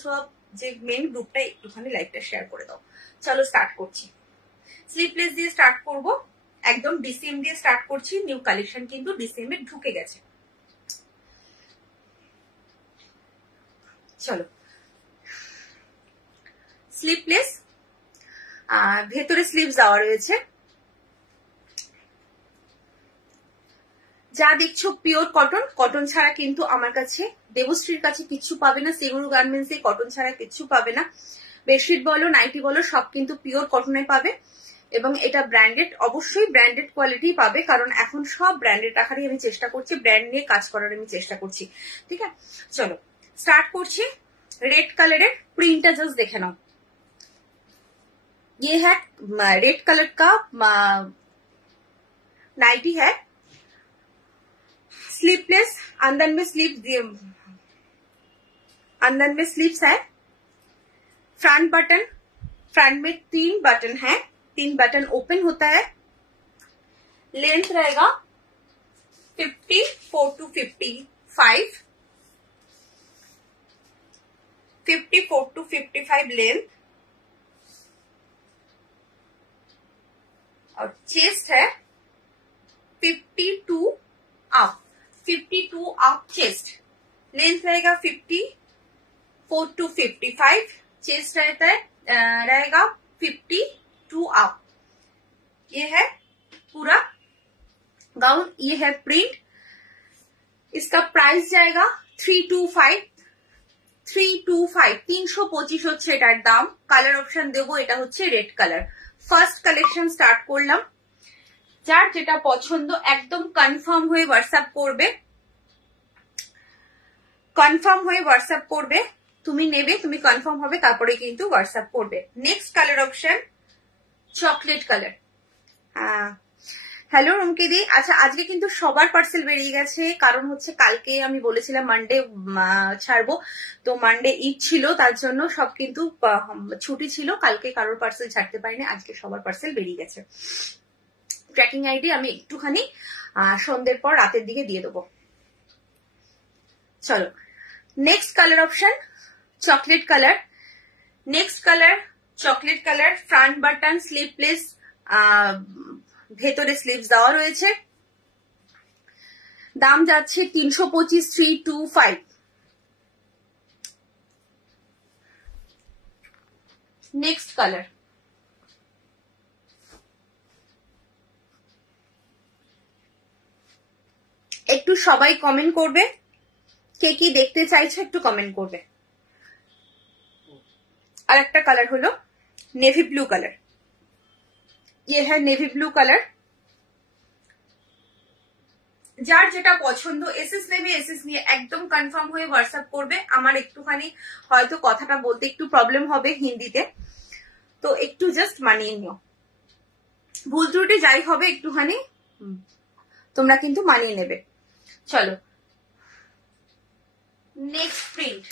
সোয়াব যে মেন গ্রুপটা একটুখানি লাইভটা শেয়ার করে দাও। চলো স্টার্ট করছি। স্লিপলেস দিয়ে স্টার্ট করব, একদম ডিসিএম দিয়ে স্টার্ট করছি। নিউ কালেকশন কিন্তু ডিসিএম এ ঢুকে গেছে। চলো স্লিপলেস, ভেতরে স্লিভস দেওয়া রয়েছে। যা দেখছো পিওর কটন, কটন ছাড়া কিন্তু আমার কাছে দেবশ্রীর কাছে কিচ্ছু পাবে না। সেগুরু গার্মেন্টস এ কটন ছাড়া কিচ্ছু পাবে না। বেডশিট বলো নাইটি বলো সব কিন্তু পিওর কটনে পাবে এবং এটা ব্র্যান্ডেড, অবশ্যই ব্র্যান্ডেড কোয়ালিটি পাবে, কারণ এখন সব ব্র্যান্ডেড রাখারই আমি চেষ্টা করছি, ব্র্যান্ড নিয়ে কাজ করার আমি চেষ্টা করছি। ঠিক আছে, চলো স্টার্ট করছি। रेड कलर है, प्रिंटটা जस्ट देखे नाओ। ये है रेड कलर का नाइटी है, स्लीवलेस, अंदर में स्लीव्स है। फ्रंट बटन, फ्रंट में 3 बटन है, 3 बटन ओपन होता है। लेंथ रहेगा 54 to 55, 54 to 55 लेंथ। और चेस्ट है 52 अप, 52 अप चेस्ट। लेंथ रहेगा 54 to 55, चेस्ट रहता है रहेगा 52 अप। ये है पूरा गाउन, ये है प्रिंट। इसका प्राइस जाएगा 325, 325 হচ্ছে এটার দাম। কালার অপশন দেবো, এটা হচ্ছে red colour. First collection start করলাম। যার যেটা পছন্দ একদম কনফার্ম হয়ে হোয়াটসঅ্যাপ করবে, কনফার্ম হয়ে হোয়াটসঅ্যাপ করবে। তুমি নেবে, তুমি কনফার্ম হবে, তারপরে কিন্তু হোয়াটসঅ্যাপ করবে। Next colour option chocolate colour. Hello রুমকিদি, আচ্ছা আজকে কিন্তু সবার পার্সেল বেরিয়ে গেছে, কারণ হচ্ছে কালকে আমি বলেছিলাম মানডে ছাড়বো, তো মানডে ঈদ ছিল, তার জন্য সব কিন্তু ছুটি ছিল, কালকে কারোর পার্সেল ছাড়তে পারিনি, আজকে সবার পার্সেল বেরিয়ে গেছে। ট্র্যাকিং আইডি আমি একটুখানি সন্ধ্যের পর রাতের দিকে দিয়ে দেবো। চলো next colour option chocolate colour. Next colour chocolate colour, front button, sleeveless, ভেতরে স্লিভস দেওয়া রয়েছে। দাম যাচ্ছে 325, 325। নেক্সট কালার একটু সবাই কমেন্ট করবে, কে কি দেখতে চাইছো একটু কমেন্ট করবে। আর একটা কালার হলো নেভি ব্লু কালার। ये है नेवी ब्लू कलर। যার যেটা পছন্দ এসএস নেবে, এসএস নিয়ে একদম কনফার্ম হয়ে হোয়াটসঅ্যাপ করবে। আমার একটুখানি হয়তো কথাটা বলতে একটু প্রবলেম হবে হিন্দিতে, তো একটু জাস্ট মানিয়ে নিও। ভুল ত্রুটি যাই হবে একটুখানি তোমরা কিন্তু মানিয়ে নেবে। চলো নেক্সট প্রিন্ট,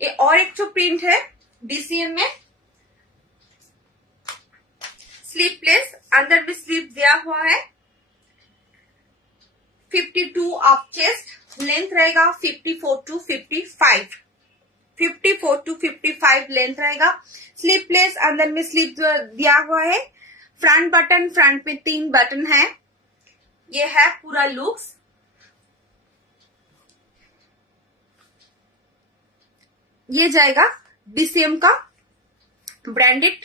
ये और एक जो प्रिंट है डीसीएम में, स्लीवलेस, अंदर भी स्लीव दिया हुआ है। 52 अप चेस्ट, लेंथ रहेगा 54 to 55, 54 to 55 लेंथ रहेगा। स्लीवलेस, अंदर में स्लीव दिया हुआ है। फ्रंट बटन, फ्रंट में 3 बटन है। ये है पूरा लुक्स। ये जाएगा डीसीएम का ब्रांडेड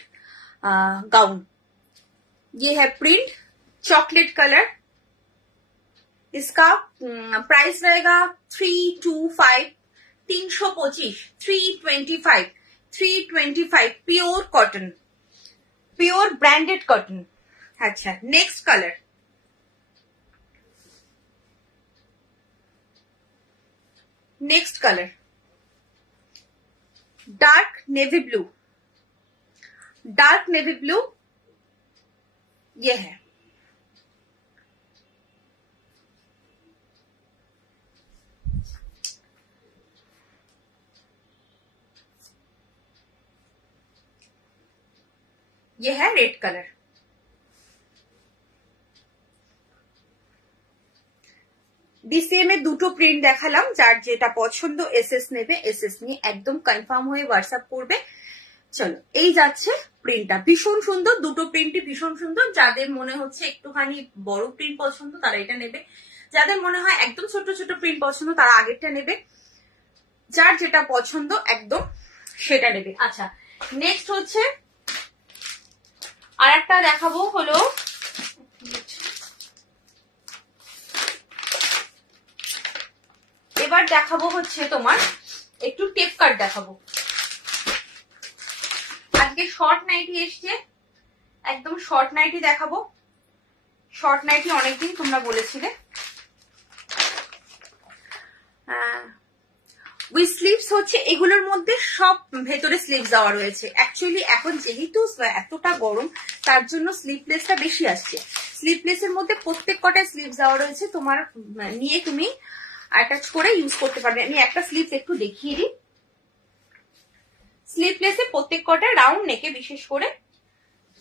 गाउन। ये है प्रिंट चॉकलेट कलर। इसका प्राइस रहेगा 325, 325, 325 pure cotton, pure branded cotton. अच्छा next colour, next colour dark navy blue, dark navy blue ये है। ये है रेड कलर। ডিসিএম এ দুটো প্রিন্ট দেখালাম, যার যেটা পছন্দ এসএস নেবে, এসএস নিয়ে একদম কনফার্ম হয়ে হোয়াটসঅ্যাপ করবে। চলো, এই যাচ্ছে প্রিন্টটা, ভীষণ সুন্দর, দুটো প্রিন্টই ভীষণ সুন্দর। যাদের মনে হচ্ছে একটুখানি বড় প্রিন্ট পছন্দ তারা এটা নেবে, যাদের মনে হয় একদম ছোট ছোট প্রিন্ট পছন্দ তারা আগেরটা নেবে, যার যেটা পছন্দ একদম সেটা নেবে। আচ্ছা, নেক্সট হচ্ছে আর একটা দেখাবো, হলো এবার দেখাবো হচ্ছে তোমার একটু টেপ কাট দেখাবো। আজকে শর্ট নাইটি এসছে, একদম শর্ট নাইটি দেখাবো। শর্ট নাইটি অনেকদিন তোমরা বলেছিলে। উইথ স্লিভস হচ্ছে এগুলোর মধ্যে সব ভেতরে স্লিভস দেওয়া রয়েছে। অ্যাকচুয়ালি এখন যেহেতু এতটা গরম তার জন্য স্লিভলেসটা বেশি আসছে। স্লিভলেসের মধ্যে প্রত্যেক কটায় স্লিভস দেওয়া রয়েছে, তোমার নিয়ে তুমি অ্যাটাচ করে ইউজ করতে পারবে। আমি একটা স্লিভস একটু দেখিয়ে দিই। স্লিভলেসে প্রত্যেক কটায় রাউন্ড নেকে বিশেষ করে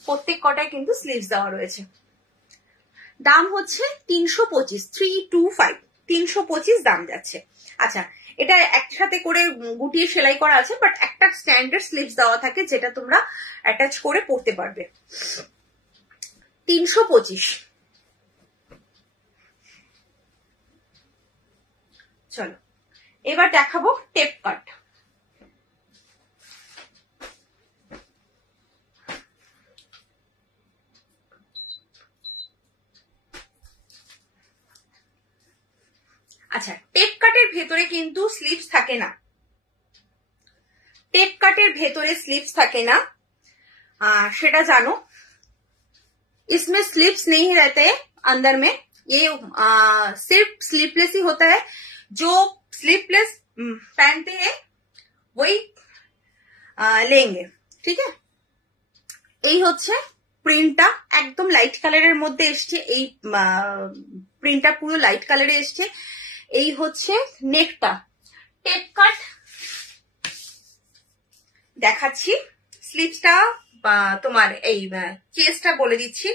প্রত্যেক কটায় কিন্তু স্লিভস দেওয়া রয়েছে। দাম হচ্ছে 325, 325, 325 দাম যাচ্ছে। আচ্ছা, এটা একসাথে করে গুটিয়ে সেলাই করা আছে, বাট একটা স্ট্যান্ডার্ড স্লিভস দেওয়া থাকে যেটা তোমরা অ্যাটাচ করে পরতে পারবে। 325। চলো এবার দেখাবো টেপ কাট। আচ্ছা, টেপ কাটের ভেতরে কিন্তু স্লিভস থাকে না, টেপ কাটের ভেতরে স্লিভস থাকে না, সেটা জানো। इसमें स्लिप्स नहीं रहते अंदर में, ये सिर्फ स्लीपलेस ही होता है। जो स्लीपलेस पहनते हैं वही लेंगे, ठीक है। এই হচ্ছে প্রিন্টটা, একদম লাইট কালারের মধ্যে এসছে। এই প্রিন্টটা পুরো লাইট কালারে এসছে। এই হচ্ছে নেকটা। টেপ কাট দেখাচ্ছি। স্লিভসটা তোমার এই চেস্টটা বলে দিচ্ছি।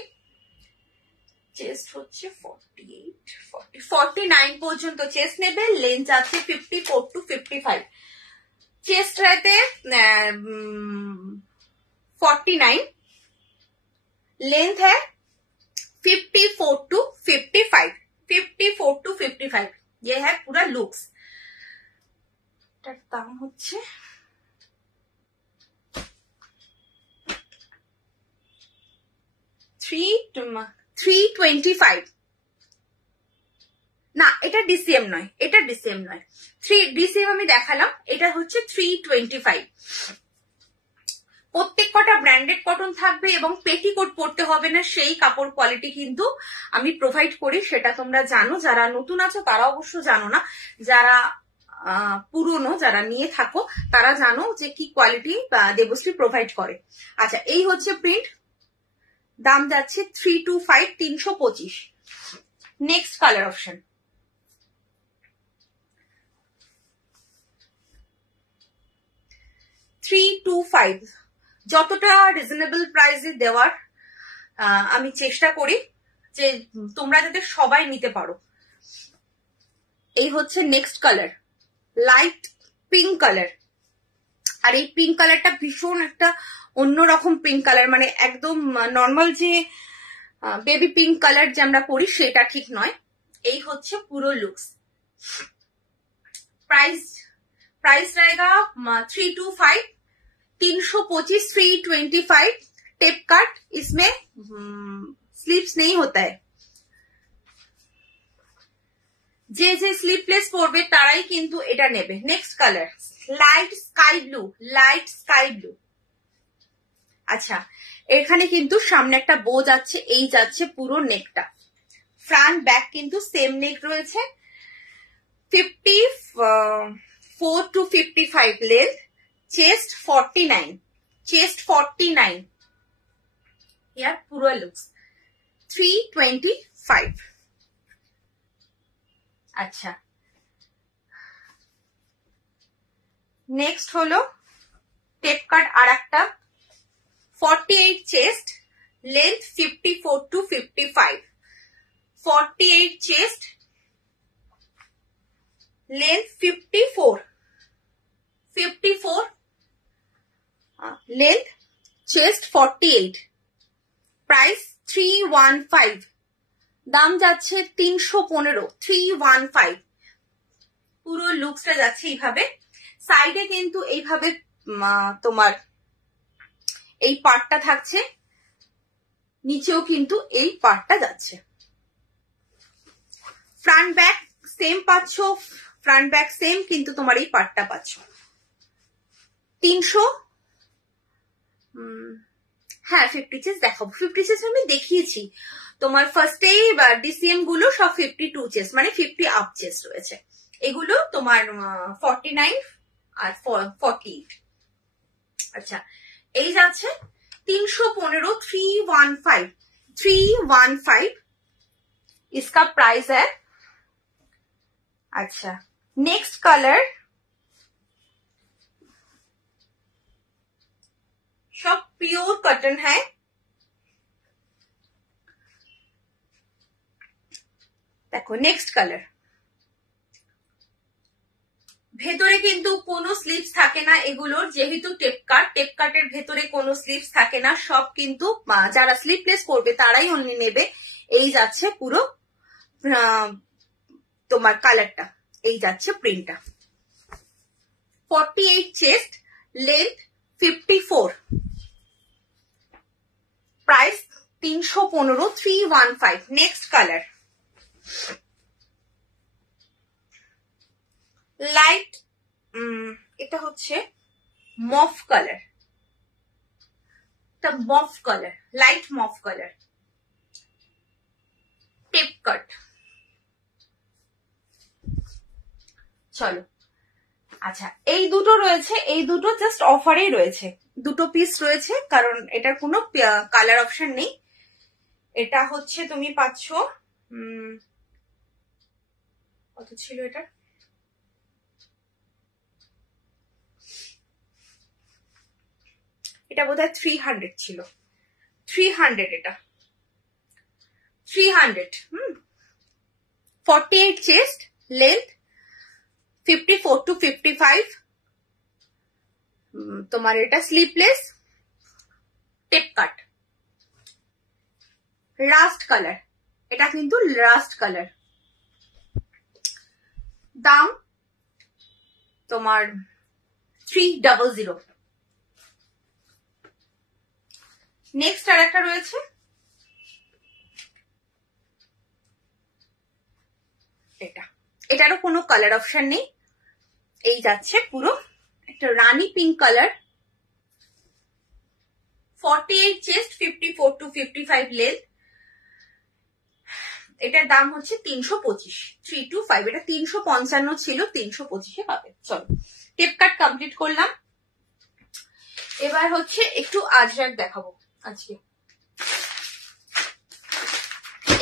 চেস্ট হচ্ছে 48, 49 পর্যন্ত চেস্ট নেবে। লেন্থ আছে 54 to 55। চেস্ট रहते 49, लेंथ है 54 to 55, 54 to 55। ये है पूरा लुक्स। दाम হচ্ছে 325। না, এটা ডিসিএম নয়, এটা ডিসিএম নয়। ডিসিএম আমি দেখালাম, এটা হচ্ছে 325। প্রত্যেক কটা ব্র্যান্ডেড কটন থাকবে এবং পেটিকোট পরতে হবে না, সেই কাপড় কোয়ালিটি কিন্তু আমি প্রোভাইড করি। সেটা তোমরা জানো, যারা নতুন আছো তারা অবশ্য জানো না, যারা পুরনো যারা নিয়ে থাকো তারা জানো যে কি কোয়ালিটি দেবশ্রী প্রোভাইড করে। আচ্ছা, এই হচ্ছে প্রিন্ট, দাম যাচ্ছে 325, 325। নেক্সট কালার অপশন, যতটা রিজনেবল প্রাইসে দেওয়ার আমি চেষ্টা করি যে তোমরা যাতে সবাই নিতে পারো। এই হচ্ছে next colour, light pink colour. আর এই পিঙ্ক কালারটা ভীষণ একটা অন্যরকম পিঙ্ক কালার, মানে একদম নর্মাল যে বেবি পিঙ্ক কালার যে আমরা করি সেটা ঠিক নয়। এই হচ্ছে পুরো লুকস। प्राइस रहेगा 325, 325, 325। टेप कट, इसमें स्लीव्स नहीं होता है। যে যে স্লিপলেস পরবে তারাই কিন্তু এটা নেবে। Next colour light sky blue, light sky blue. আচ্ছা, এখানে কিন্তু সামনে একটা বো যাচ্ছে, এই যাচ্ছে পুরো নেকটা। ফ্রন্ট ব্যাক কিন্তু সেম নেক রয়েছে। 54 to 55 लेंथ, चेस्ट 49, चेस्ट 49। यार पूरा लुक्स 325। अच्छा, नेक्स्ट हलो टेप काट আর একটা 48 chest, length 54 to 55, 48 chest, length 54, length, chest 48, price 315, দাম যাচ্ছে 315, 315। পুরো লুকসটা যাচ্ছে এইভাবে। সাইডে কিন্তু এইভাবে তোমার এই পার্টটা থাকছে, নিচেও কিন্তু এই পার্টটা যাচ্ছে। ফ্রন্ট ব্যাক সেম পাচ্ছ, ফ্রন্ট ব্যাক সেম, কিন্তু তোমার এই পার্টটা পাচ্ছ। 300, হ্যাঁ 50 চেস্ট দেখাবো। 50 চেস্ট আমি দেখিয়েছি তোমার ফার্স্টেই, ডিসিএম গুলো সব 52 চেস্ট, মানে 50 আপ চেস্ট রয়েছে। এগুলো তোমার 49 আর 48। আচ্ছা, এই যাচ্ছে 315, 315, 315 इसका प्राइस है। अच्छा, नेक्स्ट कलर, सब प्योर कॉटन है। देखो नेक्स्ट कलर, ভেতরে কিন্তু কোনো স্লিভস থাকে না এগুলোর, যেহেতু টেপ কাট, টেপ কাটের ভেতরে কোনো স্লিভস থাকে না, সব কিন্তু যারা স্লিভলেস করবে তারাই অনলি নেবে। এই যাচ্ছে পুরো তোমার কালারটা, এই যাচ্ছে প্রিন্টটা। 48 chest, length 54, price 315, 315। Next colour, light, এটা হচ্ছে মফ কালার, এটা mauve colour, light mauve colour, tape cut. চলো, আচ্ছা এই দুটো রয়েছে, এই দুটো জাস্ট অফারেই রয়েছে, দুটো পিস রয়েছে, কারণ এটার কোনো কালার অপশন নেই। এটা হচ্ছে তুমি পাচ্ছ, কত ছিল এটা, এটা বোধহয় 300 ছিল, 300, এটা 300। 48 চেস্ট, লেন্থ 54 to 55, তোমার এটা স্লিপলেস, টেপ কাট, রাস্ট কালার, এটা কিন্তু রাস্ট কালার। দাম তোমার 300। নেক্সট আর একটা রয়েছে, এটা, এটারও কোনো কালার অপশন নেই। এই যাচ্ছে পুরো একটা rani pink colour, 48 chest, 54 to 55 length, এটার দাম হচ্ছে 325, 325। এটা 355 ছিল, 325-এ পাবে। চলো, টেপ কাট কমপ্লিট করলাম। এবার হচ্ছে একটু আজরাক দেখাবো আজকে।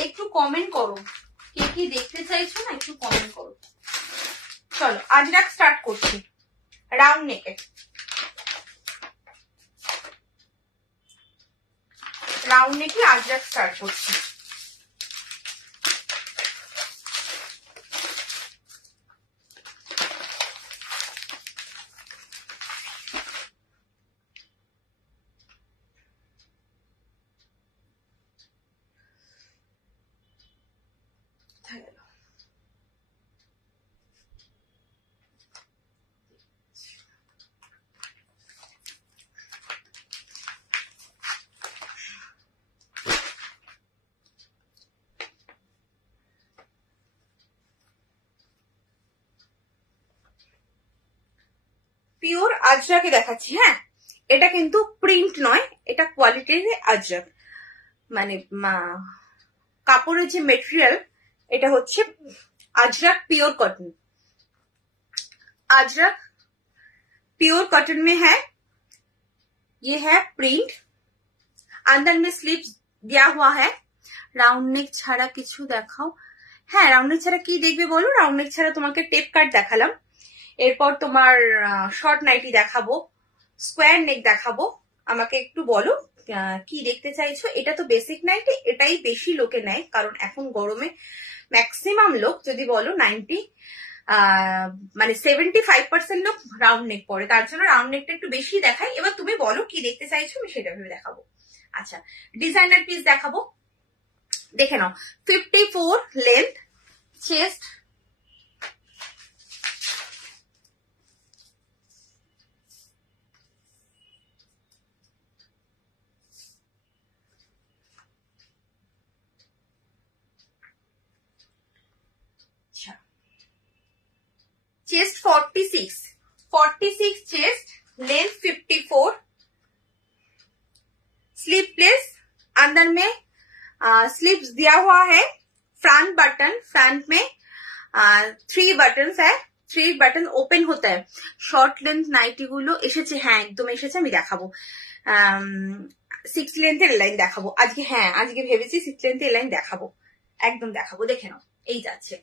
একটু কমেন্ট করো, কে কি দেখতে চাইছো না, একটু কমেন্ট করো। চলো, আজরাক স্টার্ট করছি। রাউন্ড নেকে, রাউন্ড নেকে আজরাক স্টার্ট করছি। পিওর আজরাকে দেখাচ্ছি। হ্যাঁ, এটা কিন্তু প্রিন্ট নয়, এটা কোয়ালিটির আজরাক, মানে কাপড়ের যে মেটেরিয়াল, এটা হচ্ছে Ajrak pure cotton. Ajrak pure cotton में है, ये है प्रिंट, अंदर में स्लीव दिया हुआ है। राउंड नेक ছাড়া কিছু দেখাও। হ্যাঁ, রাউন্ড নেক ছাড়া কি দেখবে বলো? রাউন্ড নেক ছাড়া তোমাকে টেপ কাট দেখালাম, এরপর তোমার শর্ট নাইটি দেখাবো, স্কোয়ার নেক দেখাবো। আমাকে একটু বলো কি দেখতে চাইছো। এটা তো বেসিক নাইটি, এটাই বেশি লোকে নেয়, কারণ এখন গরমে ম্যাক্সিমাম লোক যদি বলো 90 মানে 75% লোক রাউন্ড নেক পরে, তার জন্য রাউন্ড নেকটা একটু বেশি দেখায়। এবার তুমি বলো কি দেখতে চাইছো, আমি সেটা ভেবে দেখাবো। আচ্ছা, ডিজাইনার পিস দেখাবো, দেখে নাও। 54 length, chest, chest 46 chest, length 54, sleeveless, अंदर में स्लीव्स दिया हुआ है, फ्रंट बटन, फ्रंट में 3 बटन है, 3 बटन ओपन होता है। शॉर्ट लेंथ नाइटी गुलो এসেছে, হ্যাঁ একদম এসেছে, আমি দেখাবো। 6 লেন্থের লাইন দেখাবো আজকে, হ্যাঁ আজকে ভেবেছি 6 লেন্থের লাইন দেখাবো, একদম দেখাবো, দেখে নাও এই যাচ্ছে।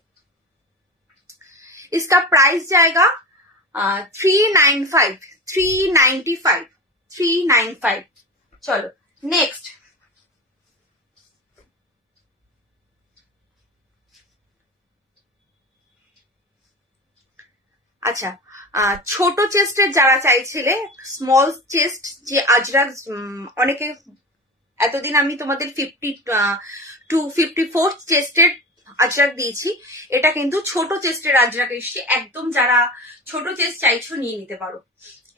इसका प्राइस जाएगा 395, 395, 395। चलो नेक्स्ट, আচ্ছা ছোট চেস্টের যারা চাইছিলে, স্মল চেস্ট যে আজরাক, অনেকে এতদিন আমি তোমাদের 52 54 চেস্টের আজরাক দিয়েছি, এটা কিন্তু ছোট চেস্টের আজরাক এসছে, একদম যারা ছোট চেস্ট চাইছো নিয়ে নিতে পারো।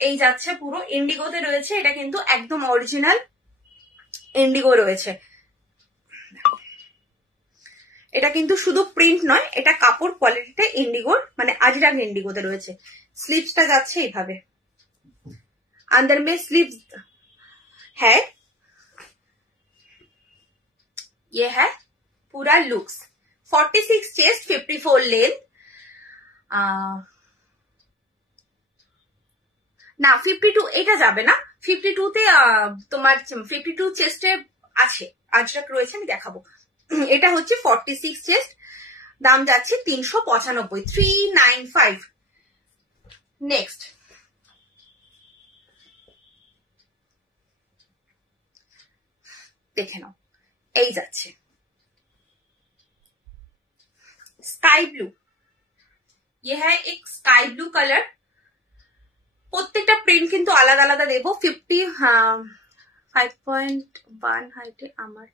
এই যাচ্ছে পুরো ইন্ডিগোতে রয়েছে, এটা কিন্তু একদম অরিজিনাল ইন্ডিগো রয়েছে। এটা কিন্তু শুধু প্রিন্ট নয়, এটা কাপড় কোয়ালিটিতে ইন্ডিগোর, মানে আজরাক ইন্ডিগোতে রয়েছে। স্লিভসটা যাচ্ছে এইভাবে, अंदर में स्लीव्स है, ये है पूरा लुक्स। 46 चेस्ट, 54 लेंथ, না 52 এটা যাবে না, 52 তে তোমার 52 চেস্টে আছে আজরাক রয়েছে, আমি দেখাবো। এটা হচ্ছে 46 চেস্ট, দাম যাচ্ছে 395, 395। নেক্সট, দেখে নাও এই যাচ্ছে স্কাই ব্লু, ये है एक स्काई ब्लू कलर। প্রত্যেকটা প্রিন্ট কিন্তু আলাদা আলাদা দেবো। 5.1 হাইটে আমার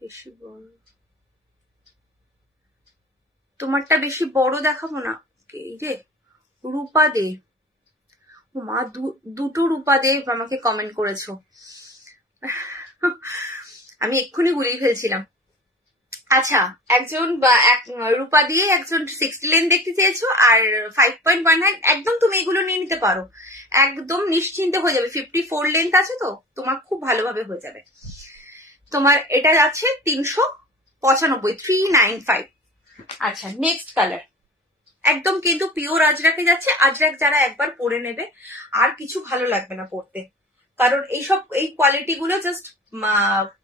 বেশি বড়, তোমারটা বেশি বড় দেখাবো না। এই রে রূপা দে, মা দুটো রূপা দে আমাকে কমেন্ট করেছো, আমি এক্ষুনি গুলিয়ে ফেলছিলাম। আচ্ছা, একজন রূপা দিয়ে একজন 60 লেন্থ দেখতে চেয়েছো, আর 5.1 হাইট, একদম তুমি এগুলো নিয়ে নিতে পারো, একদম নিশ্চিন্তে হয়ে যাবে। 54 লেন্থ আছে তো, তোমার খুব ভালোভাবে হয়ে যাবে। তোমার এটা যাচ্ছে 395, 395। আচ্ছা নেক্সট কালার, একদম কিন্তু পিওর আজরাকে যাচ্ছে। আজরাক যারা একবার পরে নেবে আর কিছু ভালো লাগবে না পরতে, কারণ এইসব এই কোয়ালিটি গুলো জাস্ট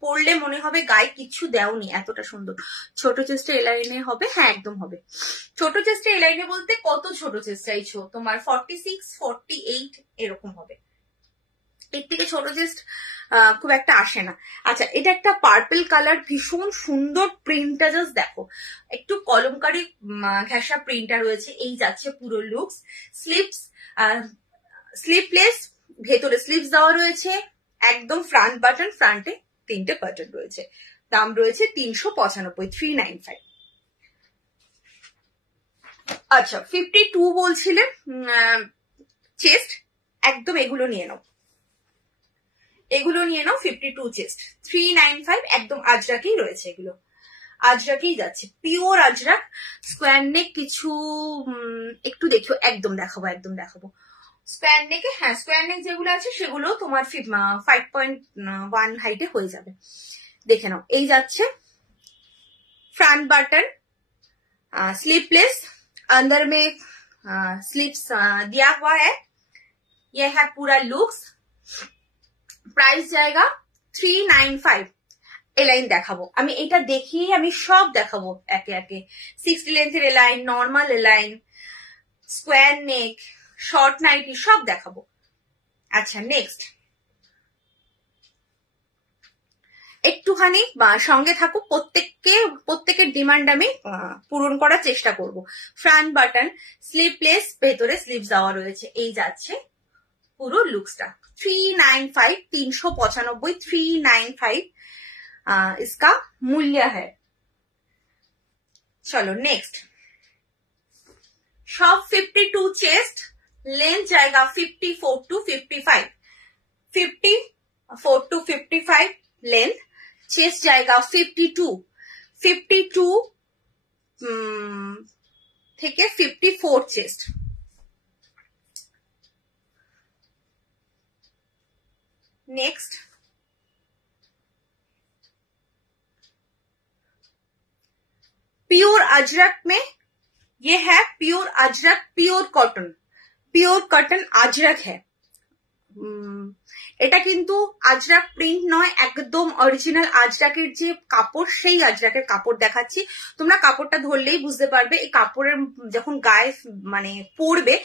পরলে মনে হবে গায়ে কিছু দেওনি, এতটা সুন্দর। ছোট চেস্টে এলাইনে হবে, হ্যাঁ একদম হবে। ছোট চেস্টে এলাইনে বলতে কত ছোট চেস্ট চাইছো, তোমার 46, 48 এরকম হবে, এর থেকে ছোট চেস্ট খুব একটা আসে না। আচ্ছা, এটা একটা পার্পল কালার, ভীষণ সুন্দর প্রিন্টটা, জাস্ট দেখো, একটু কলমকারি ঘেঁষা প্রিন্টটা রয়েছে। এই যাচ্ছে পুরো লুকস। স্লিভস স্লিভলেস, ভেতরে স্লিভস দেওয়া রয়েছে, একদম ফ্রন্ট বাটন, ফ্রন্টে 3টে বাটন রয়েছে। দাম রয়েছে 395, 395। আচ্ছা 52 বলছিলে চেস্ট, একদম এগুলো নিয়ে নাও, এগুলো নিয়ে নাও। 52 চেস্ট 395, একদম আজরাকেই রয়েছে, এগুলো আজরাকেই যাচ্ছে, পিওর আজরাক। স্কোয়ার নেক কিছু একটু দেখো, একদম দেখাবো, একদম দেখাবো। স্কোয়ার নেকে, হ্যাঁ স্কোয়ার নেক যেগুলো আছে সেগুলো তোমার 5.1 হাইটে হয়ে যাবে। দেখে নাও এই যাচ্ছে, फ्रंट बटन, स्लीवलेस, अंदर में स्लीव्स दिया हुआ है, यह है पूरा लुक्स। प्राइस जाएगा 395। এলাইন দেখাবো আমি, এটা দেখিয়ে আমি সব দেখাবো একে একে। 60 লেন্থের এলাইন, নর্মাল এলাইন, স্কোয়ার নেক, শর্ট নাইটি সব দেখাবো। আচ্ছা নেক্সট, একটুখানি সঙ্গে থাকুক, প্রত্যেকের ডিমান্ড আমি পূরণ করার চেষ্টা করব। ফ্রন্ট বাটন, স্লিভলেস, ভেতরে স্লিভস দেওয়া রয়েছে। এই যাচ্ছে পুরো লুকসটা। 395, 395, 395 इसका मूल्य है। चलो नेक्स्ट, शॉप 52 चेस्ट, लेंथ जाएगा 54 to 55, 54 to 55 लेंथ, चेस्ट जाएगा 52 থেকে 54 चेस्ट। नेक्स्ट, प्योर अजरक में ये है, pure Ajrak, pure cotton Ajrak है। এটা কিন্তু আজরাক প্রিন্ট নয়, একদম অরিজিনাল আজরাকের যে কাপড়, সেই আজরাকের কাপড় দেখাচ্ছি। তোমরা কাপড়টা ধরলেই বুঝতে পারবে, এই কাপড়ের যখন গায়ে মানে পরবে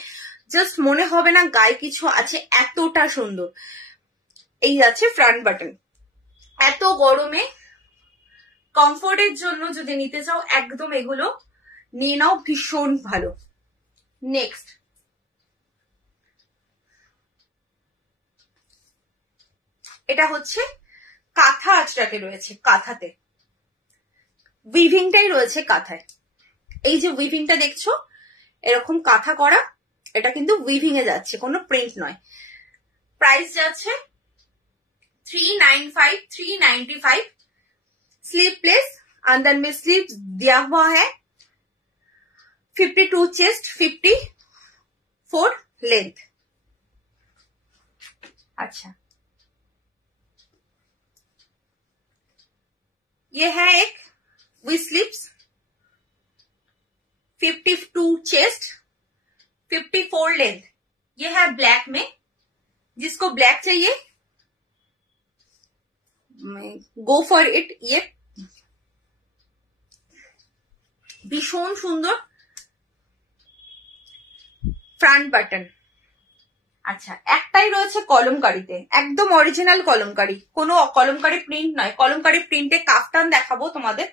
জাস্ট মনে হবে না গায়ে কিছু আছে, এতটা সুন্দর। এই আছে ফ্রন্ট বাটন। এত গরমে কমফোর্টের জন্য যদি নিতে চাও একদম এগুলো নিয়ে নাও, ভীষণ ভালো। নেক্সট, এটা হচ্ছে কাঁথা আঁচড়াকে রয়েছে, কাঁথাতে উইভিংটাই রয়েছে কাঁথায়। এই যে উইভিংটা দেখছো এরকম কাঁথা করা, এটা কিন্তু উইভিং এ যাচ্ছে, কোনো প্রিন্ট নয়। প্রাইস যাচ্ছে 395, 395। स्लीवलेस, अंदर में स्लीव दिया हुआ है, 52 चेस्ट, 54 लेंथ। अच्छा, ये है एक वी स्लीव्स, 52 चेस्ट, 54 लेंथ। ये है ब्लैक में, जिसको ब्लैक चाहिए गो फॉर इट। ये ভীষণ সুন্দর ফ্রন্ট বাটন। আচ্ছা, একটাই রয়েছে কলমকারিতে, একদম অরিজিনাল কলমকারি, কোনো কলমকারি প্রিন্ট নয়। কলমকারি প্রিন্টে কাফতান দেখাবো তোমাদের,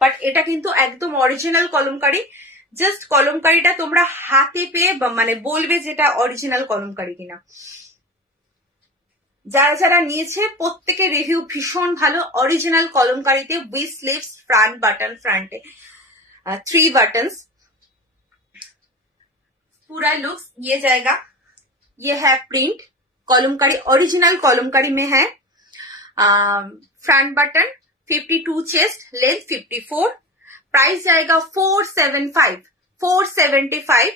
বাট এটা কিন্তু একদম অরিজিনাল কলমকারি। জাস্ট কলমকারিটা তোমরা হাতে পেয়ে মানে বলবে যেটা অরিজিনাল কলমকারি কিনা। যারা যারা নিয়েছে প্রত্যেকের রিভিউ ভীষণ ভালো। অরিজিনাল কলমকারিতে উইথ স্লিভস, ফ্রন্ট বাটন, फ्रंटे 3 बटन्स, पूरा लुक्स ये जाएगा। ये है प्रिंट, कॉलमकारी ओरिजिनल कॉलमकारी में है। Front button, 52 chest, length 54। Price जाएगा 475, 475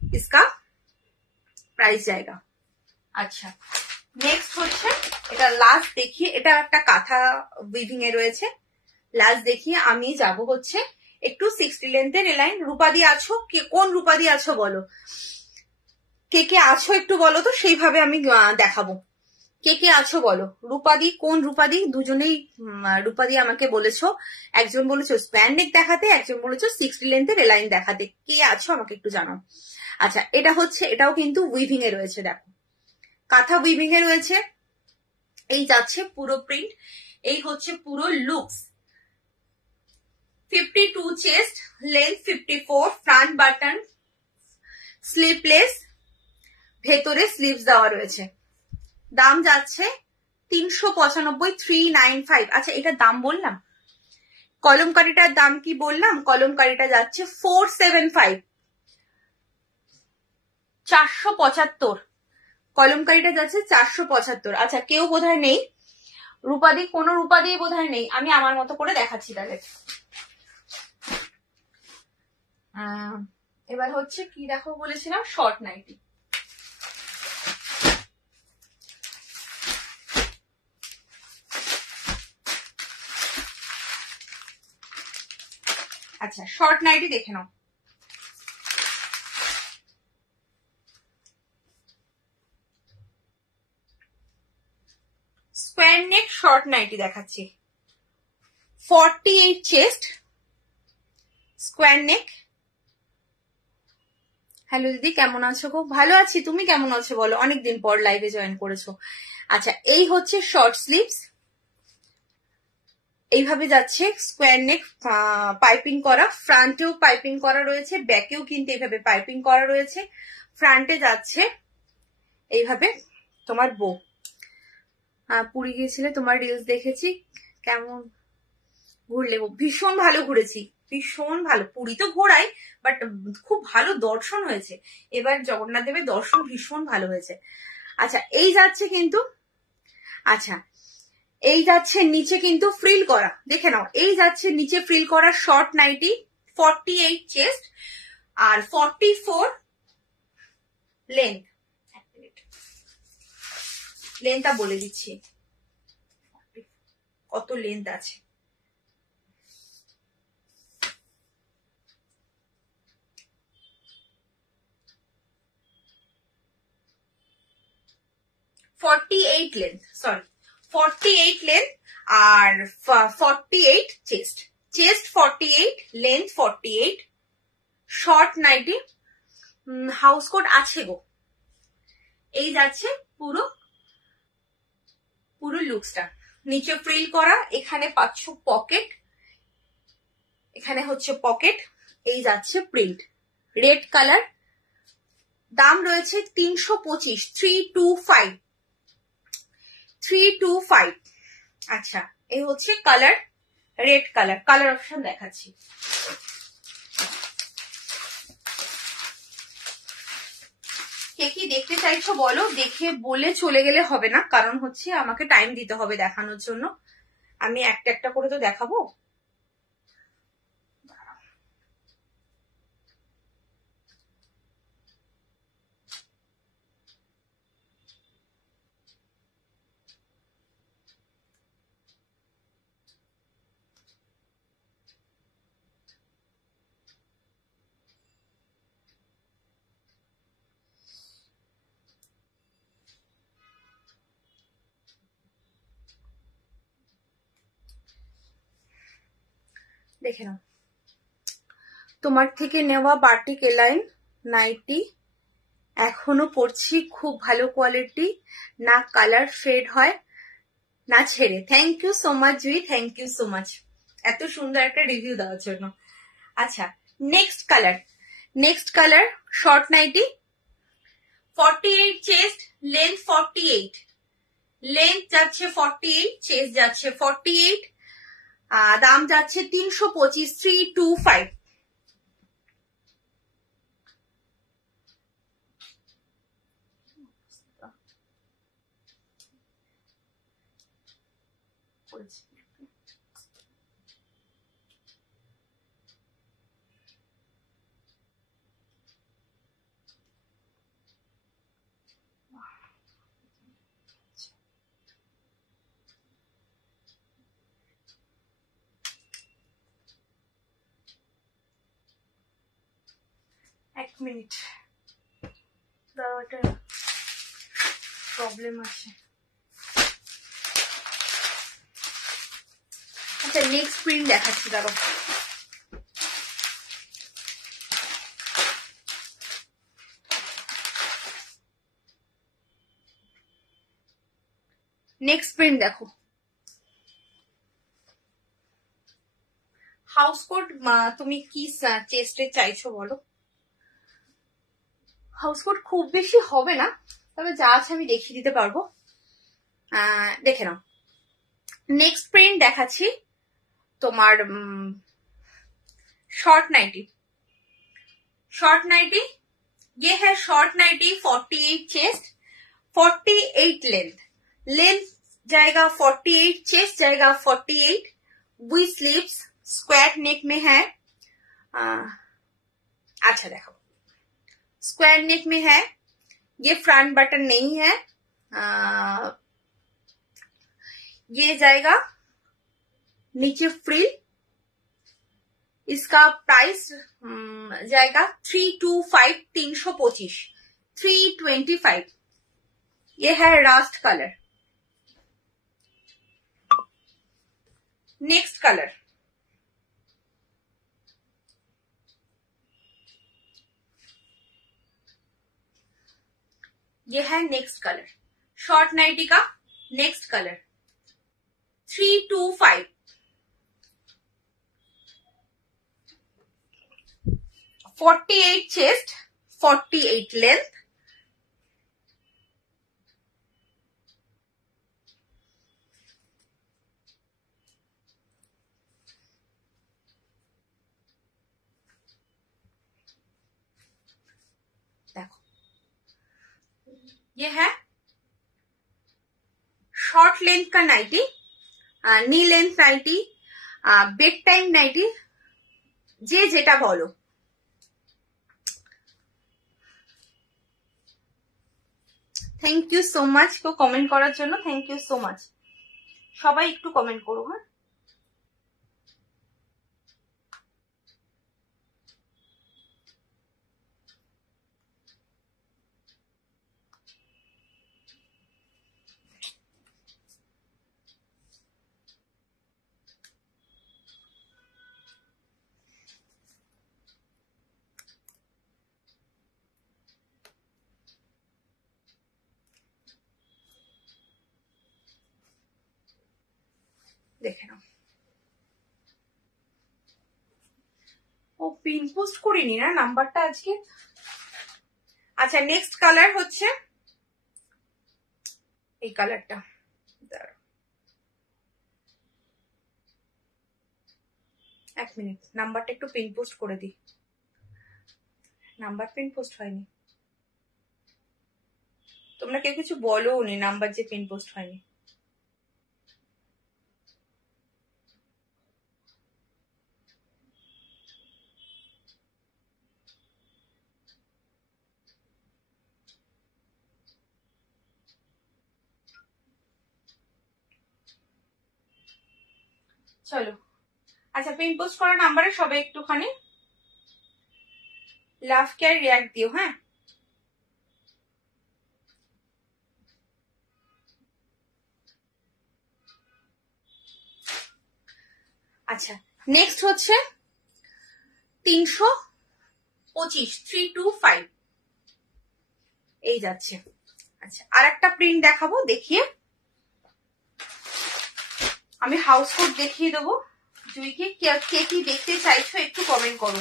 इसका प्राइस जाएगा। अच्छा, नेक्स्ट হচ্ছে এটা লাস্ট দেখিয়ে, এটা একটা কাঁথা উইভিং এ রয়েছে। লাস্ট দেখিয়ে আমি যাব হচ্ছে একটু 60 লেন্থের এলাইন। রূপাদি আছো, কে কোন রূপাদি আছো বলো, কে কে আছো একটু বলো তো, সেইভাবে আমি দেখাবো। কে কে আছো বলো, রূপাদি কোন রূপাদি? দুজনেই রূপাদি আমাকে বলেছো, একজন বলেছো স্প্যান নেক দেখাতে, একজন বলেছো 60 লেন্থের এলাইন দেখাতে। কে আছো আমাকে একটু জানাও। আচ্ছা, এটা হচ্ছে, এটাও কিন্তু উইভিং এ রয়েছে, দেখো কাঁথা উইভিং এ রয়েছে। এই যাচ্ছে পুরো প্রিন্ট, এই হচ্ছে পুরো লুকস। 52 चेस्ट, लेंथ 54, फ्रंट बाटन, स्लीवलेस, ভেতরে স্লিভস দেওয়া রয়েছে। দাম যাচ্ছে 395, 395। আচ্ছা, এটার দাম বললাম, কলমকারিটার দাম কি বললাম? কলমকারিটা যাচ্ছে 475, 475। কলমকারিটা যাচ্ছে 475। আচ্ছা, কেউ বোধহয় নেই রূপাদি, কোন রূপাদি বোধহয় নেই। আমি আমার মতো করে দেখাচ্ছি তাদের। এবার হচ্ছে কি দেখো বলেছিলাম, শর্ট নাইটি। আচ্ছা, শর্ট নাইটি দেখে নাও। স্কোয়ার নেক শর্ট নাইটি দেখাচ্ছি। 48 চেস্ট, স্কোয়ার নেক। হ্যালো দিদি, কেমন আছো গো? ভালো আছি, তুমি কেমন আছো বলো? অনেকদিন পর লাইভে জয়েন করেছো। আচ্ছা, এই হচ্ছে শর্ট স্লিভস, এইভাবে যাচ্ছে স্কোয়ার নেক, পাইপিং করা, ফ্রন্টেও পাইপিং করা রয়েছে, ব্যাকেও কিন্তু এইভাবে পাইপিং করা রয়েছে। ফ্রন্টে যাচ্ছে এইভাবে তোমার বো। পুরী গিয়েছিলে, তোমার রিলস দেখেছি, কেমন ঘুরলে? ভীষণ ভালো ঘুরেছি, ভীষণ ভালো। পুরী তো ঘোরাই, বাট খুব ভালো দর্শন হয়েছে এবার, জগন্নাথ দেবের দর্শন ভীষণ ভালো হয়েছে। আচ্ছা এই যাচ্ছে কিন্তু, আচ্ছা এই যাচ্ছে নিচে কিন্তু ফ্রিল করা, দেখে নাও, এই যাচ্ছে নিচে ফ্রিল করা শর্ট নাইটি, 48 চেস্ট আর 44 লেন্থ। লেন্থটা বলে দিচ্ছি কত লেন্থ আছে। লেন্থ, সরি 48 লেন্থ আর 48 chest, chest 48, length 48, short nightie, house coat আছে গো। এই যাচ্ছে পুরো পুরো লুকসটা, নিচে ফ্রিল করা, এখানে পাচ্ছ পকেট, এখানে হচ্ছে পকেট, এই যাচ্ছে প্রিন্ট, রেড কালার, দাম রয়েছে 325, 325। আচ্ছা এই হচ্ছে colour, red colour. Colour option দেখাচ্ছি, কে কি দেখতে চাইছো বলো, দেখে বলে চলে গেলে হবে না, কারণ হচ্ছে আমাকে টাইম দিতে হবে দেখানোর জন্য, আমি একটা একটা করে তো দেখাবো। দেখে নাও, তোমার থেকে নেওয়া বাটিক এলাইন নাইটি এখনো পরছি, খুব ভালো কোয়ালিটি, না কালার ফেড হয় না ছেড়ে। Thank you so much Jui, thank you so much এত সুন্দর একটা রিভিউ দেওয়ার জন্য। আচ্ছা next colour short nightie, 48 chest, length 48, length যাচ্ছে 48, চেস্ট যাচ্ছে 48, দাম যাচ্ছে 325, 325। এক মিনিট দাও, একটা প্রবলেম আছে। আচ্ছা নেক্সট প্রিন্ট দেখাচ্ছি, দাঁড়ো। নেক্সট প্রিন্ট দেখো, হাউস কোট, তুমি কি চেস্টে চাইছো বলো? হাউস কোট খুব বেশি হবে না, তবে যা আছে আমি দেখিয়ে দিতে পারবো, দেখে নাও। নেক্সট প্রিন্ট দেখাচ্ছি তোমার शॉर्ट नाइटी, शॉर्ट नाइटी ये है short nightie, 48 chest, 48 length, length जाएगा 48, चेस्ट जाएगा 48, वी स्लीव्स स्क्वायर नेक में है। अच्छा देखो स्क्वायर नेक में है, ये फ्रंट बटन नहीं है, ये जाएगा नीचे फ्रिल, इसका प्राइस जाएगा 325, 325, 325। ये है रास्ट कलर। नेक्स्ट कलर ये है नेक्स्ट कलर, शॉर्ट नाइटी का नेक्स्ट कलर 325, 48 চেস্ট, 48 লেন্থ, देखो ये है शॉर्ट लेंथ का nightie, knee length nightie, bedtime nightie, जे जेटा बोलो। थैंक यू सो मच को कमेंट करार जन्य, थैंक यू सो मच। सबाई एकटू कमेंट करो। हाँ देखे नाओ। ओ पिन पोस्ट करिनी ना नाम्बारटा आजके। अच्छा नेक्स्ट कालार होच्छे এই কালারটা। এক মিনিট নাম্বারটা একটু পিন পোস্ট করে দিই। নাম্বার পিন পোস্ট হয়নি, তোমরা কেউ কিছু বলোনি নাম্বার যে পিন পোস্ট হয়নি। চলো আচ্ছা পিন পোস্ট করা নাম্বারে সবাই একটুখানি লাভ কেয়ার রিয়াক্ট দিও। হ্যাঁ আচ্ছা নেক্সট হচ্ছে 325 325 এই যাচ্ছে। আচ্ছা আর একটা প্রিন্ট দেখাবো, দেখিয়ে আমি হাউস কোট দেখিয়ে দেবো। জুইকে কে কি দেখতে চাইছো একটু কমেন্ট করো।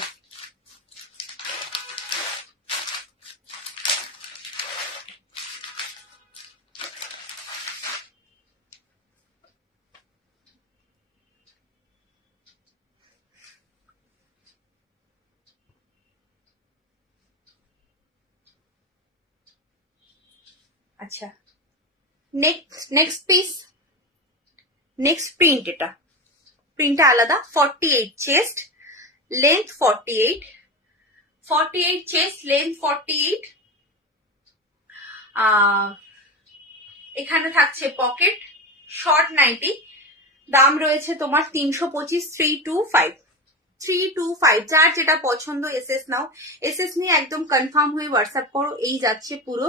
আচ্ছা নেক্সট পিস, নেক্সট প্রিন্ট, এটা প্রিন্টটা আলাদা। 48 চেস্ট, লেন্থ 48, 48 চেস্ট, লেন্থ 48। এখানে থাকছে পকেট, শর্ট নাইটি, দাম রয়েছে তোমার 325 325 325। যার যেটা পছন্দ এসএস নাও, এসএস নিয়ে একদম কনফার্ম হয়ে হোয়াটসঅ্যাপ করো। এই যাচ্ছে পুরো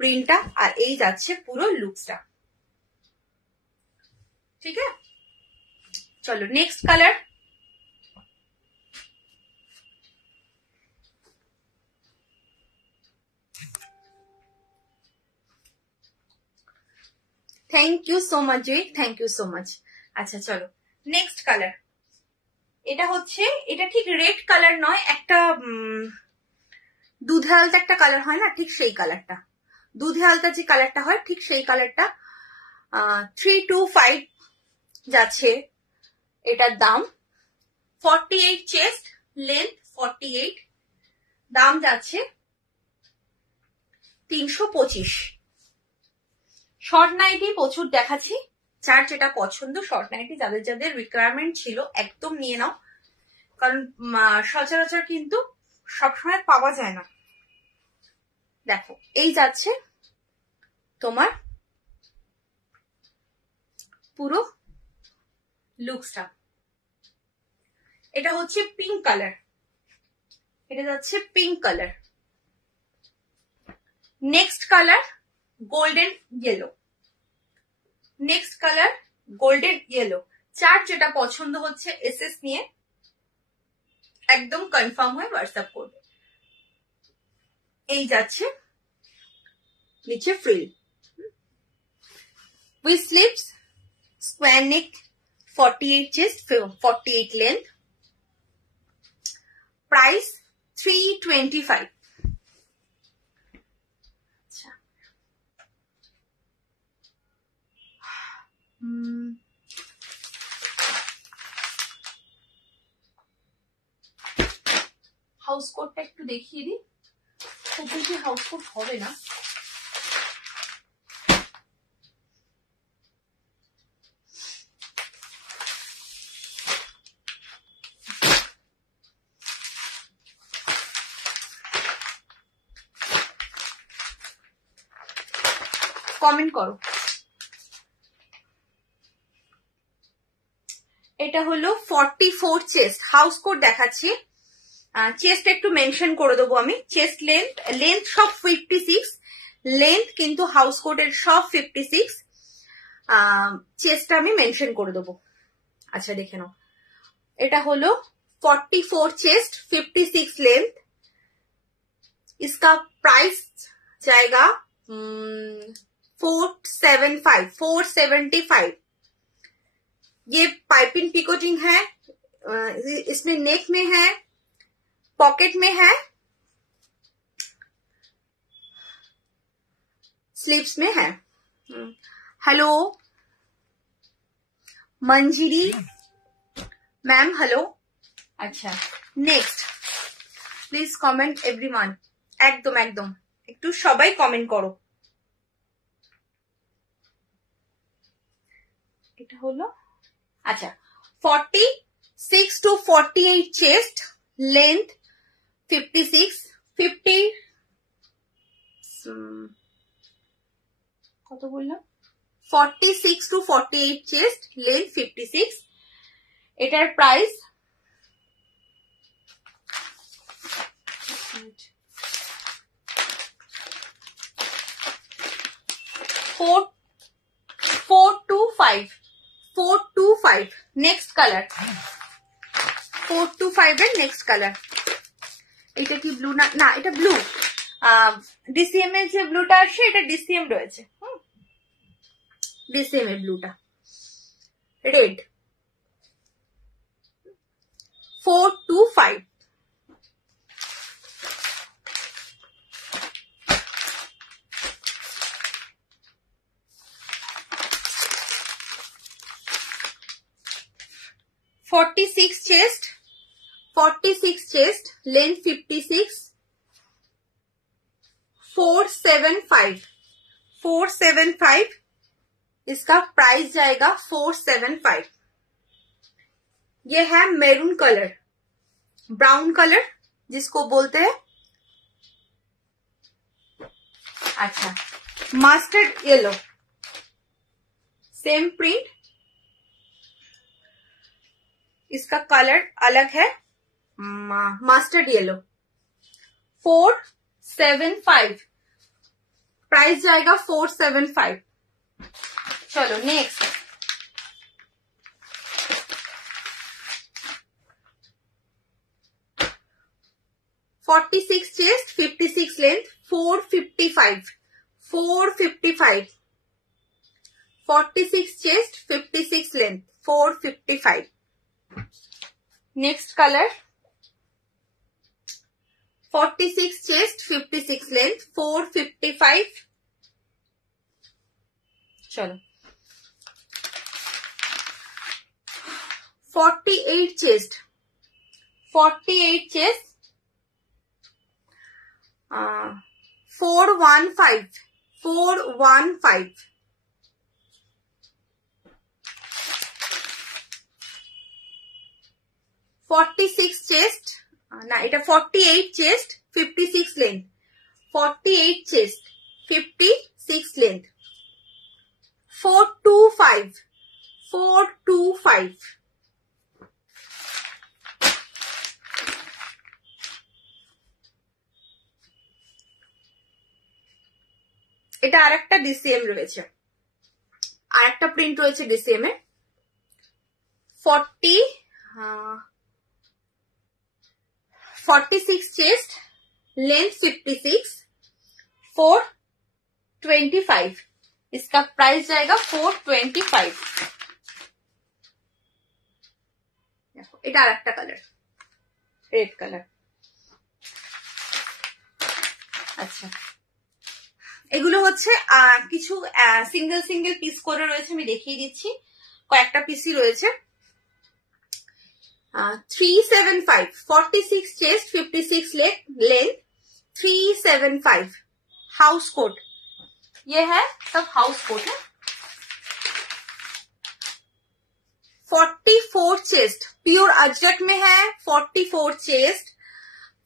প্রিন্টটা আর এই যাচ্ছে পুরো লুকসটা, ঠিক আছে। চলো next colour. Thank you so much Joy, thank you so much. আচ্ছা চলো নেক্সট কালার। এটা হচ্ছে, এটা ঠিক রেড কালার নয়, একটা দুধে আলতা একটা কালার হয় না, ঠিক সেই কালারটা, দুধে আলতা যে কালারটা হয় ঠিক সেই কালারটা। 325 যাচ্ছে এটার দাম। 48 চেস্ট, লেন্থ 48, দাম যাচ্ছে 325। শর্ট নাইটি প্রচুর দেখাচ্ছি, যার যেটা পছন্দ শর্ট নাইটি, যাদের যাদের রিকোয়ারমেন্ট ছিল একদম নিয়ে নাও, কারণ সচরাচর কিন্তু সবসময় পাওয়া যায় না। দেখো এই যাচ্ছে তোমার পুরো লুকসটা। এটা হচ্ছে পিঙ্ক কালার, এটা যাচ্ছে pink colour. Next colour golden yellow, next colour golden yellow. যার যেটা পছন্দ হচ্ছে এসএস নিয়ে একদম কনফার্ম হয়ে হোয়াটসঅ্যাপ করবে। এই যাচ্ছে নিচে frill with sleeves, square neck, 48 chest, 48 length. Price 325। अच्छा হাউস কোটটা একটু দেখিয়ে দিই, খুব বেশি হাউস কোট হবে না। কমেন্ট করো। এটা হলো 44 চেস্ট, হাউস কোট দেখাচ্ছি। চেস্ট একটু মেনশন করে দেবো আমি। চেস্ট লেন্থ সব 56, লেন্থ কিন্তু হাউস কোটের সব 56। চেস্ট আমি মেনশন করে দেবো। আচ্ছা দেখে নাও, এটা হলো 44 চেস্ট, 56 लेंथ। इसका प्राइस जाएगा 475। ये पाइपिंग पिकोटिंग है, इसमें नेक में है, पॉकेट में है, स्लीव्स में है। हेलो मंजिरी मैम, हेलो। अच्छा नेक्स्ट प्लिज कमेंट एवरीवन, একদম একদম একটু সবাই কমেন্ট করো। এটা হলো আচ্ছা 46 to 48 চেস্ট, লেন্থ 56, 50 কত বললাম, 46 to 48 চেস্ট, লেন্থ 56। এটার প্রাইস 425। নেক্সট কালার 425 এর নেক্সট কালার। এটা কি ব্লু? না এটা ব্লু। ডিসিএম এর যে ব্লুটা আসছে এটা ডিসিএম রয়েছে। ডিসিএম এর ব্লুটা রেড। 425।46 chest, length 56, 475। इसका प्राइस जाएगा 475। ये है मैरून कलर, ब्राउन कलर जिसको बोलते हैं। अच्छा मस्टर्ड येलो, सेम प्रिंट, इसका कलर अलग है, मस्टर्ड येलो। 475, प्राइस जाएगा 475। चलो next 46 chest, 56 length, 455। 46 chest, 56 length, 455। Next colour 46 chest, 56 length, 455। चलो 48 चेस्ट, 415। 46 চেস্ট, না এটা 48 চেস্ট, 56 লেন্থ, 48 চেস্ট, 56 লেন্থ, 425। এটা আরেকটা ডিসিএম রয়েছে, আরেকটা প্রিন্ট রয়েছে ডিসিএম এ। 46 चेस्ट, लेंथ 56, 425। इसका प्राइस जाएगा 425। देखो এটা আরেকটা কালার, রেড কালার। আচ্ছা, এগুলো হচ্ছে কিছু সিঙ্গেল সিঙ্গেল পিস করে রয়েছে, আমি দেখিয়ে দিচ্ছি, কয়েকটা পিসই রয়েছে। 375, 46 chest, 56 लेंथ, 375 हाउस कोट, ये है सब हाउस कोट है। 44 चेस्ट प्योर अजरक में है, 44 चेस्ट,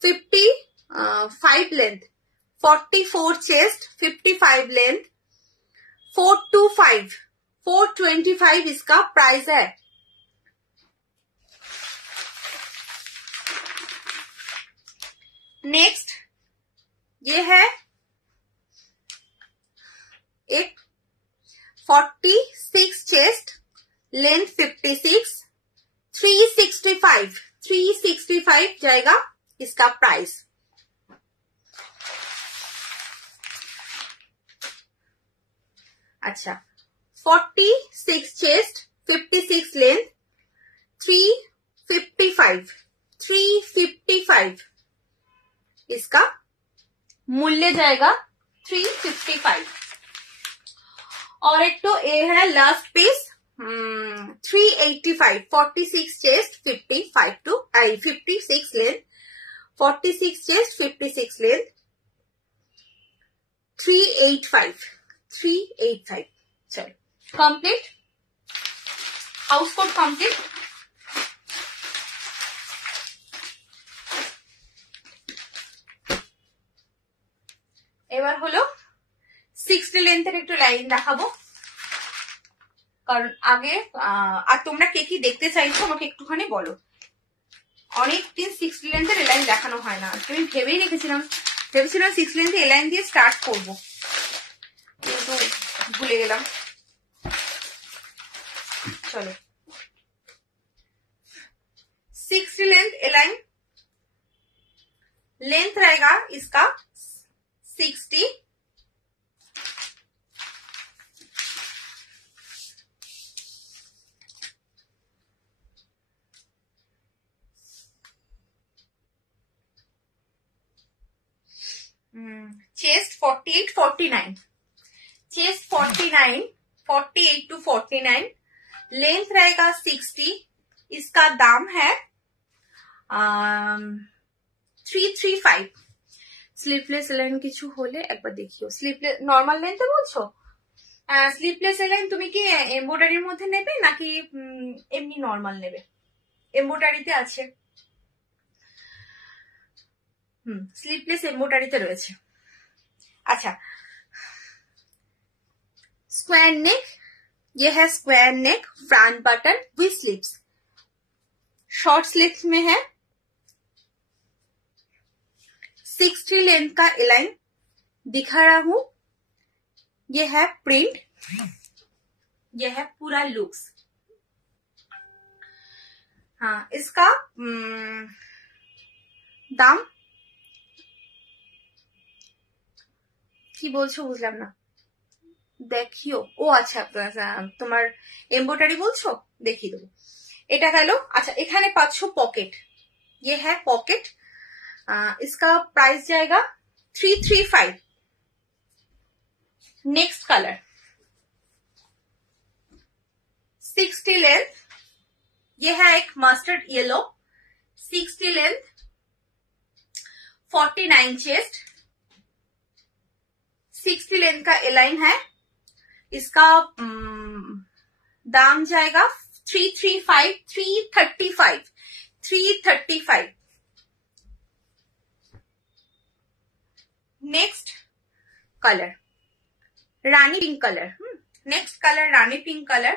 55 लेंथ, 44 चेस्ट, 55 लेंथ, 425 इसका प्राइस है। नेक्स्ट ये है एक 46 चेस्ट, लेंथ 56, 365 जाएगा इसका प्राइस। अच्छा, 46 चेस्ट, 56 लेंथ, 355 इसका मूल्य जाएगा 355। और एक तो ये है last piece 385, 46 chest, 56 length, 46 chest, 56 length, 385। चलो कंप्लीट, हाउस कोट कंप्लीट। এবার হলো 60 লেন্থের একটু লাইন দেখাবো, কারণ আগে আর তোমরা কে কি দেখতে চাইছো আমাকে একটুখানি বলো। অনেকদিন 60 লেন্থের লাইন দেখানো হয় না, আমি ভেবেছিলাম 60 লেন্থের লাইন দিয়ে স্টার্ট করব, কিন্তু ভুলে গেলাম। चलो 60 लेंथ एलाइन, लेंथ रहेगा इसका 60, चेस्ट 48, 49, चेस्ट 49, 48 to 49, लेंथ रहेगा 60, इसका दाम है 335। স্লিপলেস এলাইন কিছু হলে একবার দেখিও। স্লিপলেস নরমাল লেন্থে বলছো? স্লিপলেস এলাইন তুমি কি এমব্রয়ডারির মধ্যে নেবে নাকি এমনি নরমাল নেবে? এমব্রয়ডারিতে আছে, স্লিপলেস এমব্রয়ডারিতে রয়েছে। अच्छा, स्क्वायर नेक, ये है square neck, front button with sleeves, short sleeves में है। 60 लेंथ का एलाइन दिखा रहा हूं, ये है प्रिंट, ये है पूरा लुक्स। हाँ, इसका दाम কি বলছো বুঝলাম না, দেখিও। ও আচ্ছা, তোমার এমব্রয়ডারি বলছো, দেখিয়ে দেবো। এটা গেল। अच्छा, এখানে পাচ্ছ পকেট, ये है पॉकेट, इसका प्राइस जाएगा 335। नेक्स्ट कलर 60 लेंथ, ये है एक mustard yellow, 60 length, 49 chest, 60 length का एलाइन है, इसका दाम जाएगा 335। नेक्स्ट कलर रानी पिंक कलर, नेक्स्ट कलर रानी पिंक कलर,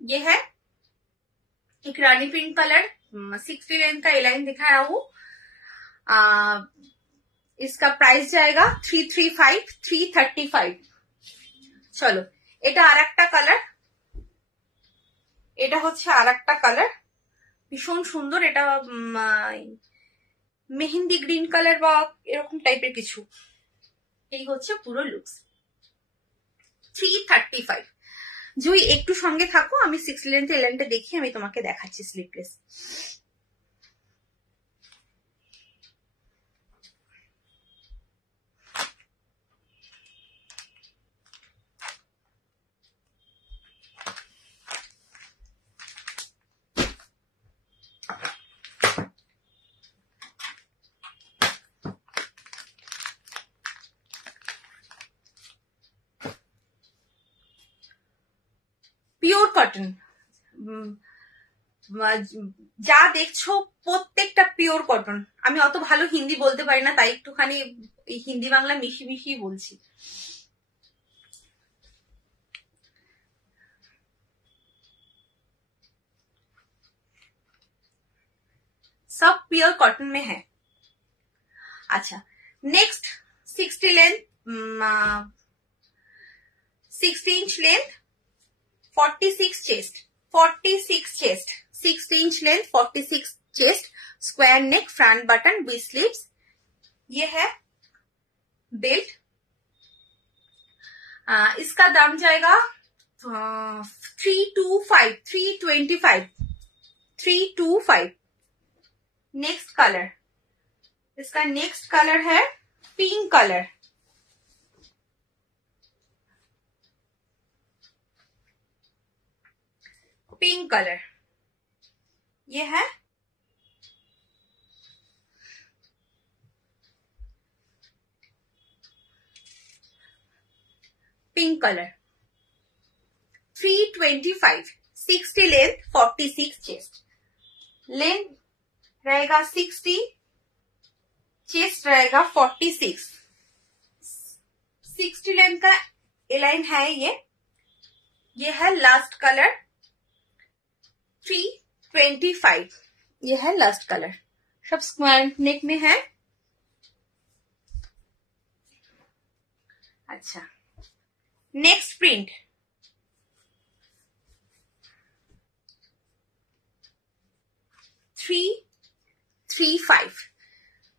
ये है एक रानी पिंक कलर, 60 लेंथ का एलाइन दिखा रहा हूं, इसका प्राइस जाएगा 335। चलो এটা আরেকটা কালার, এটা হচ্ছে আরেকটা কালার, ভীষণ সুন্দর। এটা মেহেন্দি গ্রিন কালার বা এরকম টাইপের কিছু। এই হচ্ছে পুরো লুকস, 335। জুই একটু সঙ্গে থাকো, আমি 60 লেন্থ এলাইনটা দেখি, আমি তোমাকে দেখাচ্ছি স্লিপলেস। পিওর কটন, যা দেখছো প্রত্যেকটা পিওর কটন। আমি অত ভালো হিন্দি বলতে পারি না, তাই একটুখানি এই হিন্দি বাংলা মিশি মিশি বলছি। सब प्योर कॉटन में है। अच्छा, next 60 length, 6 inch length, 46 chest, 46 chest, 6 inch length, 46 chest, square neck, front button, V sleeves. ये है बेल्ट। इसका दाम जाएगा 325। नेक्स्ट कलर, इसका नेक्स्ट कलर है पिंक कलर। पिंक कलर ये है। Pink colour 325, 60 length, 46 chest. Length रहेगा 60, चेस्ट रहेगा 46। 60 लेंथ का एलाइन है ये है लास्ट कलर 325। ये है लास्ट कलर, सब स्क्वायर नेक में है। अच्छा, नेक्स्ट प्रिंट,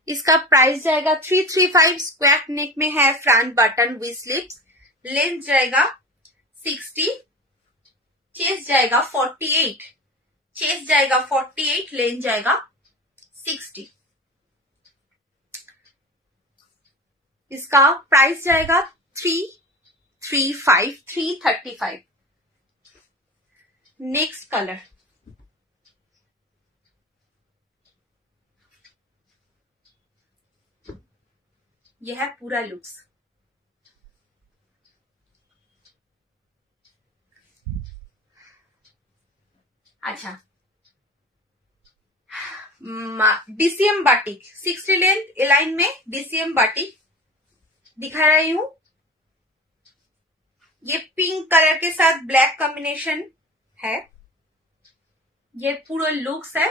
इसका प्राइस जाएगा 335। स्क्वायर नेक में है, front button, V sleeves. Length जाएगा 60, चेस्ट जाएगा 48, चेस्ट जाएगा 48, लेंथ जाएगा 60। इसका प्राइस जाएगा 335। नेक्स्ट कलर, यह है पूरा लुक्स। अच्छा, डीसीएम बाटिक 60 लेंथ एलाइन में डीसीएम बाटिक दिखा रही हूं। ये पिंक कलर के साथ ब्लैक कॉम्बिनेशन है। ये पूरा लुक्स है।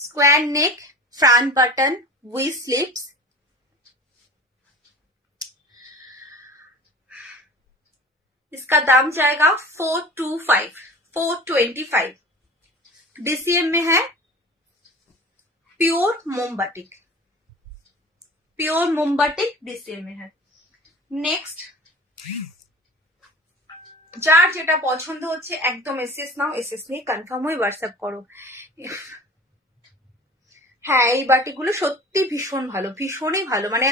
Square neck, front button, V sleeves. इसका दाम जाएगा 425। डीसीएम में है, प्योर मोमबाटिक, प्योर मोमबाटिक डीसीएम में है। नेक्स्ट, যার যেটা পছন্দ হচ্ছে একদম এসএস নাও, এসএস নিয়ে কনফার্ম হয়ে হোয়াটসঅ্যাপ করো। হ্যাঁ, এই বাটিগুলো সত্যি ভীষণ ভালো, ভীষণই ভালো। মানে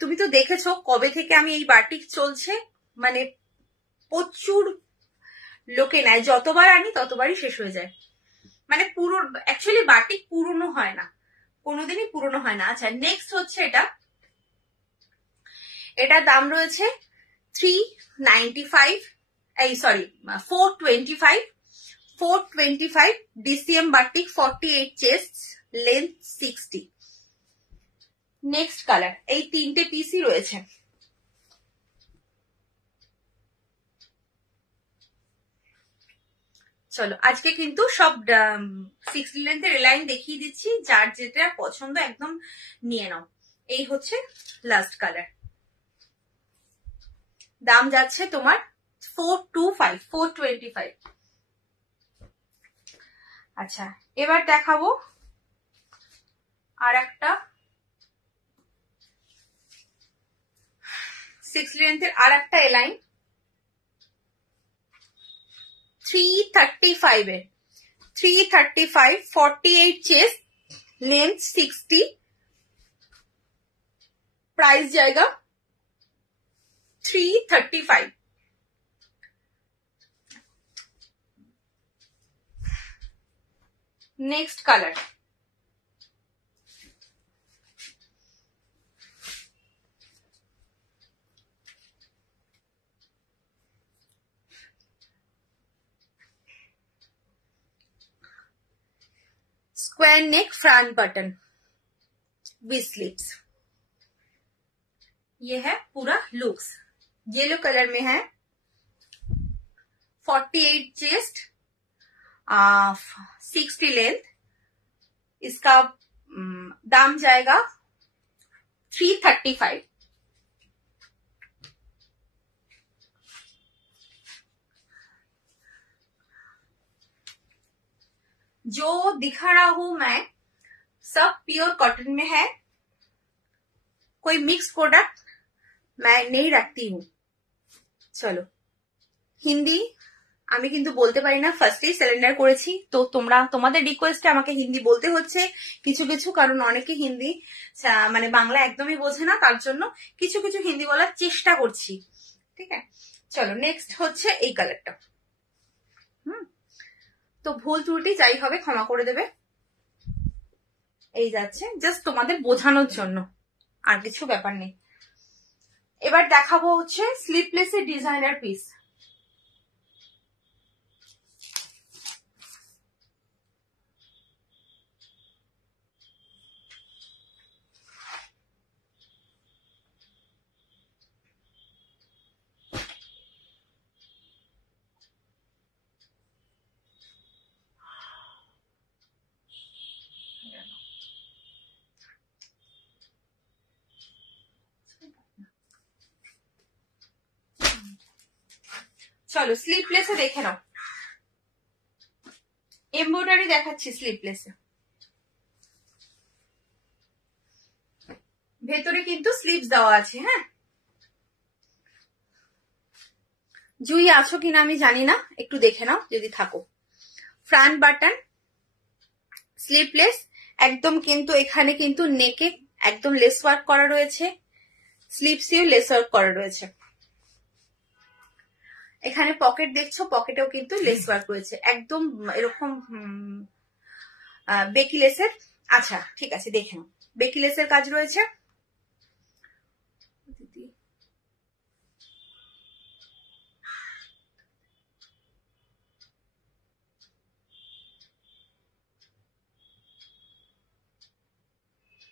তুমি তো দেখেছো কবে থেকে আমি এই বাটিক চলছে, মানে প্রচুর লোকে নেয়, যতবার আনি ততবারই শেষ হয়ে যায়। মানে পুরো অ্যাকচুয়ালি বাটিক পুরনো হয় না, কোনোদিনই পুরনো হয় না। আচ্ছা, নেক্সট হচ্ছে এটা দাম রয়েছে 395, এই sorry 425 DCM batik, 48 chest, length 60। Next colour, এই তিনটে পিসই রয়েছে। চলো, আজকে কিন্তু সব 60 লেন্থের এলাইন দেখিয়ে দিচ্ছি, যার যেটা পছন্দ একদম নিয়ে নাও। এই হচ্ছে লাস্ট কালার। দাম যাচ্ছে তোমার 425। আচ্ছা, এবার দেখাবো আর একটা 60 লেন্থের আর একটা এলাইন 335, 48 চেস্ট, लेंथ 60, प्राइस जाएगा 335। Next colour, square neck front button with sleeves. ये है पूरा लुक्स, येलो कलर में है। 48 चेस्ट, 60 लेंथ। इसका दाम जाएगा 335। जो दिखा रहा हूं मैं सब प्योर कॉटन में है, कोई मिक्स प्रोडक्ट मैं नहीं रखती हूँ। চলো হিন্দি আমি কিন্তু বলতে পারি না, ফার্স্টেই সিলিন্ডার করেছি, তো তোমাদের রিকোয়েস্টে আমাকে হিন্দি বলতে হচ্ছে কিছু কিছু, কারণ অনেকে হিন্দি মানে বাংলা একদমই বোঝে না, তার জন্য কিছু কিছু হিন্দি বলার চেষ্টা করছি, ঠিক আছে। চলো নেক্সট হচ্ছে এই কালারটা। তো ভুল ত্রুটি যাই হবে ক্ষমা করে দেবে। এই যাচ্ছে জাস্ট তোমাদের বোঝানোর জন্য, আর কিছু ব্যাপার নেই। এবার দেখাবো হচ্ছে স্লিপলেসের ডিজাইনার পিস। চলো স্লিপলেসে দেখে নাও, এমব্রয়ডারি দেখাচ্ছি স্লিপলেসে। ভেতরে কিন্তু স্লিভস দেওয়া আছে। হ্যাঁ, জুই আছো কিনা আমি জানি না, একটু দেখে নাও যদি থাকো। ফ্রন্ট বাটন, স্লিপলেস একদম, কিন্তু এখানে কিন্তু নেকে একদম লেস ওয়ার্ক করা রয়েছে, স্লিভসেও লেস ওয়ার্ক করা রয়েছে। এখানে পকেট দেখছো, পকেটেও কিন্তু লেস ওয়ার্ক রয়েছে, একদম এরকম বেকি লেসের। আচ্ছা ঠিক আছে, দেখে নাও, বেকি লেসের কাজ রয়েছে।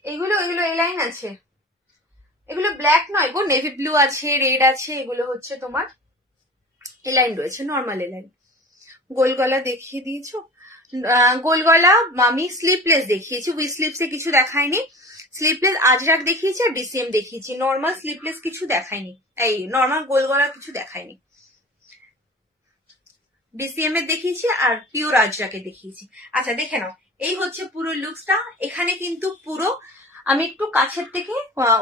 এগুলো এই লাইন আছে, এগুলো ব্ল্যাক নয় গো, নেভি ব্লু আছে, রেড আছে, এগুলো হচ্ছে তোমার এই লাইন রয়েছে, নর্মাল এই লাইন। গোল গলা দেখিয়ে দিয়েছো, গোল গলা আমি স্লিপলেস দেখিয়েছি, উইথ স্লিপসে কিছু দেখায়নি। স্লিপলেস আজরাক দেখিয়েছি আর ডিসিএম দেখিয়েছি, নর্মাল স্লিপলেস কিছু দেখায়নি, এই নর্মাল গোল গলা কিছু দেখায়নি। ডিসিএম এর দেখিয়েছি আর পিওর আজরাকে দেখিয়েছি। আচ্ছা দেখে নাও, এই হচ্ছে পুরো লুকসটা। এখানে কিন্তু পুরো আমি একটু কাছের থেকে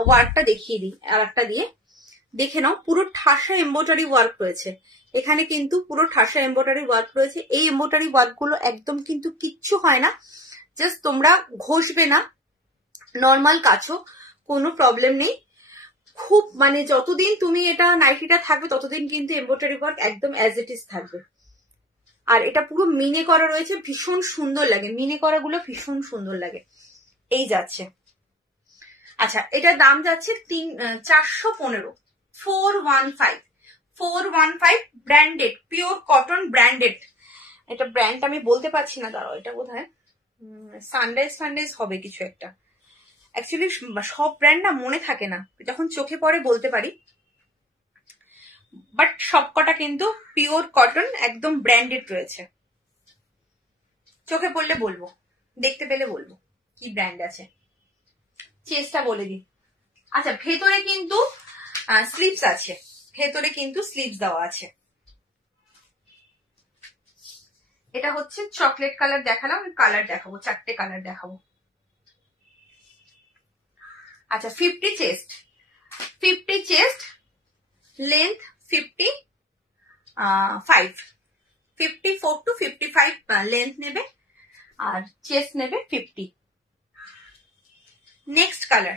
ওয়ার্কটা দেখিয়ে দিই আর একটা দিয়ে, দেখে নাও পুরো ঠাসা এমব্রয়ডারি ওয়ার্ক রয়েছে। এখানে কিন্তু পুরো ঠাসা এমব্রয়ডারি ওয়ার্ক রয়েছে। এই এমব্রয়ডারি ওয়ার্ক গুলো একদম কিন্তু কিচ্ছু হয় না, জাস্ট তোমরা ঘষবে না, নর্মাল কাছো, কোনো প্রবলেম নেই। খুব মানে যতদিন তুমি এটা নাইটিটা থাকবে ততদিন কিন্তু এমব্রয়ডারি ওয়ার্ক একদম অ্যাজ ইট ইজ থাকবে। আর এটা পুরো মিনে করা রয়েছে, ভীষণ সুন্দর লাগে, মিনে করা গুলো ভীষণ সুন্দর লাগে। এই যাচ্ছে। আচ্ছা এটার দাম যাচ্ছে 415, 415 ব্র্যান্ডেড, পিওর কটন ব্র্যান্ডেড। এটা ব্র্যান্ড আমি বলতে পারছি না, দাঁড়াও, এটা বোধহয় সানডেজ হবে কিছু একটা। অ্যাকচুয়ালি সব ব্র্যান্ড না মনে থাকে না, যখন চোখে পড়ে বলতে পারি, বাট সবকটা কিন্তু পিওর কটন একদম ব্র্যান্ডেড রয়েছে। চোখে পড়লে বলবো, দেখতে পেলে বলবো কি ব্র্যান্ড আছে। চেষ্টা বলে দিই। আচ্ছা ভেতরে কিন্তু স্লিভস আছে, ভেতরে কিন্তু স্লিভস দেওয়া আছে। এটা হচ্ছে চকলেট কালার দেখালাম, কালার দেখাবো, 4টে কালার দেখাবো। আচ্ছা 50 চেস্ট, লেন্থ 54 to 55 লেন্থ নেবে, আর চেস্ট নেবে 50। Next colour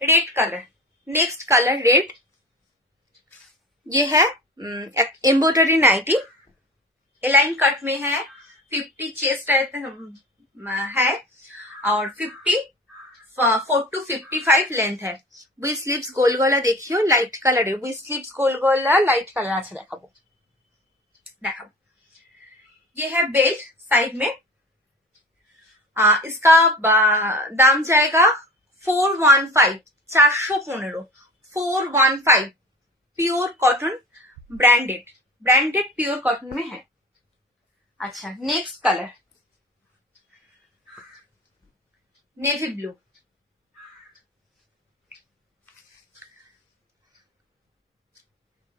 red colour, next colour red. ये है एम्ब्रॉयडरी नाइटी, एलाइन कट में है, 50 चेस्ट है और 54 to 55 लेंथ है। विथ स्लीव्स गोल गला देखियो, लाइट कलर है, विथ स्लीव्स गोल गला लाइट कलर। अच्छा देखाबो, ये है बेल्ट साइड में, इसका दाम जाएगा 415, 415, 415 pure cotton branded pure cotton में है। अच्छा, नेक्स्ट कलर नेवी ब्लू।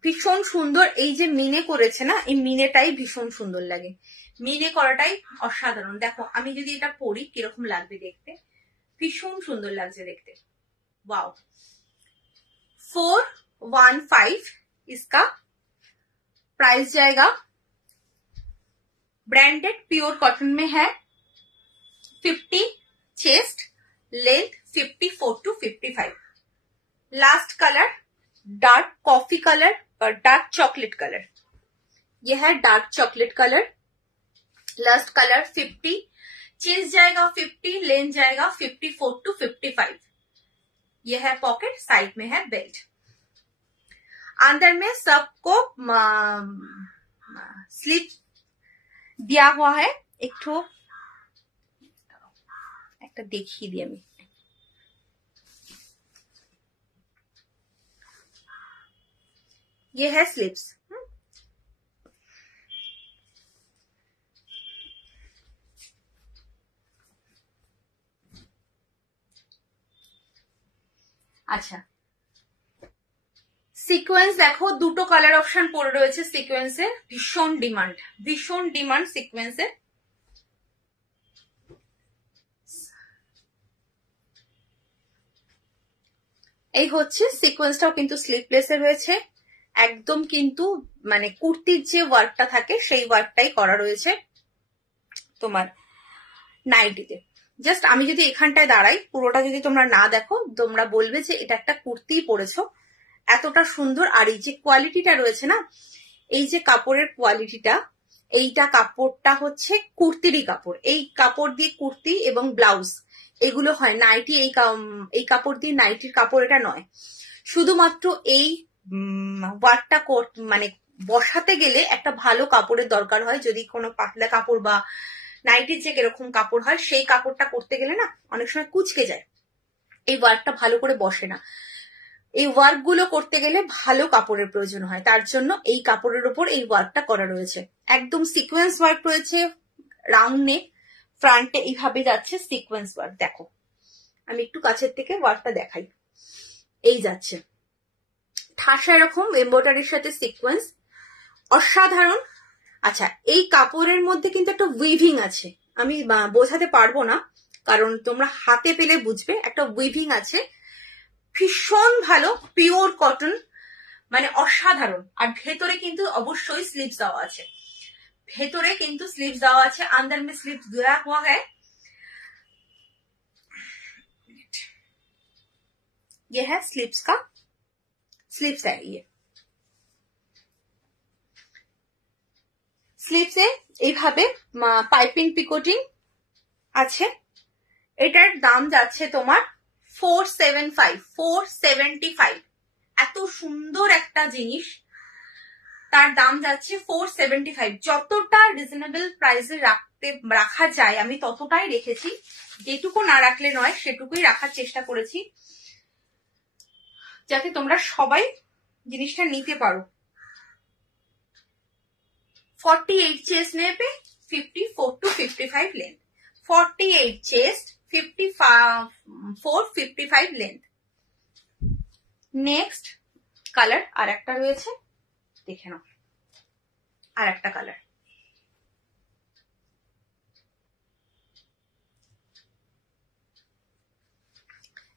ভীষণ সুন্দর, এই যে মিনে করেছে না, এই মিনেটাই ভীষণ সুন্দর লাগে, মিনে করাটাই অসাধারণ। দেখো আমি যদি এটা পরি কিরকম লাগবে দেখতে, ভীষণ সুন্দর লাগছে দেখতে। वाओ, 415 इसका प्राइस जाएगा। ब्रांडेड प्योर कॉटन में है, 50 chest, length 54 to 55। Last colour dark coffee colour और डार्क चॉकलेट कलर, ये है dark chocolate colour. Last colour 50 chest जाएगा, 50 लेंथ जाएगा 54 to 55। ये है पॉकेट, साइड में है बेल्ट। अंदर में सबको स्लीव दिया हुआ है। एक ठो एक देखिए दिया मैं, ये है स्लीव्स। আচ্ছা, সিকোয়েন্স দেখো দুটো কালার অপশন পড়ে রয়েছে সিকোয়েন্সের, ভীষণ ডিমান্ড সিকোয়েন্সের। এই হচ্ছে সিকোয়েন্সটাও কিন্তু স্লিভলেসে রয়েছে, একদম কিন্তু মানে কুর্তির যে ওয়ার্কটা থাকে সেই ওয়ার্কটাই করা রয়েছে তোমার নাইটিতে। জাস্ট আমি যদি এখানটায় দাঁড়াই, পুরোটা যদি তোমরা না দেখো তোমরা বলবে যে এটা একটা কুর্তি পরেছো, এতটা সুন্দর। আর এই যে কোয়ালিটিটা রয়েছে না, এই যে কাপড়ের কোয়ালিটিটা, এইটা কাপড়টা হচ্ছে কুর্তিরই কাপড়। এই কাপড় দিয়ে কুর্তি এবং ব্লাউজ এগুলো হয়, নাইটি এই কাপড় দিয়ে নাইটির কাপড় এটা নয়। শুধুমাত্র এই ওয়ার্কটা মানে বসাতে গেলে একটা ভালো কাপড়ের দরকার হয়। যদি কোনো পাতলা কাপড় বা নাইটির যে কিরকম কাপড় হয় সেই কাপড়টা করতে গেলে না অনেক সময় কুচকে যায়, এই ওয়ার্কটা ভালো করে বসে না। এই ওয়ার্ক গুলো করতে গেলে ভালো কাপড়ের প্রয়োজন হয়, তার জন্য এই কাপড়ের উপর এই ওয়ার্কটা করা রয়েছে। একদম সিকোয়েন্স ওয়ার্ক রয়েছে, রাউন্ড নেক, ফ্রন্টে এইভাবে যাচ্ছে সিকোয়েন্স ওয়ার্ক। দেখো আমি একটু কাছের থেকে ওয়ার্কটা দেখাই, এই যাচ্ছে ঠাসা এরকম এমব্রয়ডারির সাথে সিকোয়েন্স, অসাধারণ। আচ্ছা, এই কাপড়ের মধ্যে কিন্তু একটা উইভিং আছে, আমি বোঝাতে পারবো না কারণ তোমরা হাতে পেলে বুঝবে। একটা উইভিং আছে, ভীষণ ভালো, পিওর কটন, মানে অসাধারণ। আর ভেতরে কিন্তু অবশ্যই স্লিভস দেওয়া আছে, ভেতরে কিন্তু স্লিভস দেওয়া আছে। अंदर में स्लीव्स दिया हुआ है, ये है स्लीव्स का, स्लीव्स है ये। স্লিভসে এইভাবে পাইপিং পিকোটিং আছে। এটার দাম যাচ্ছে তোমার 475। এত সুন্দর একটা জিনিস, তার দাম যাচ্ছে 475। যতটা রিজনেবল প্রাইসে রাখা যায় আমি ততটাই রেখেছি, যেটুকু না রাখলে নয় সেটুকুই রাখার চেষ্টা করেছি যাতে তোমরা সবাই জিনিসটা নিতে পারো। 48 चेस्ट ने पे 54 to 55 length, 48 chest 55 length. Next colour আর একটা রয়েছে, দেখে নাও আর একটা কালার।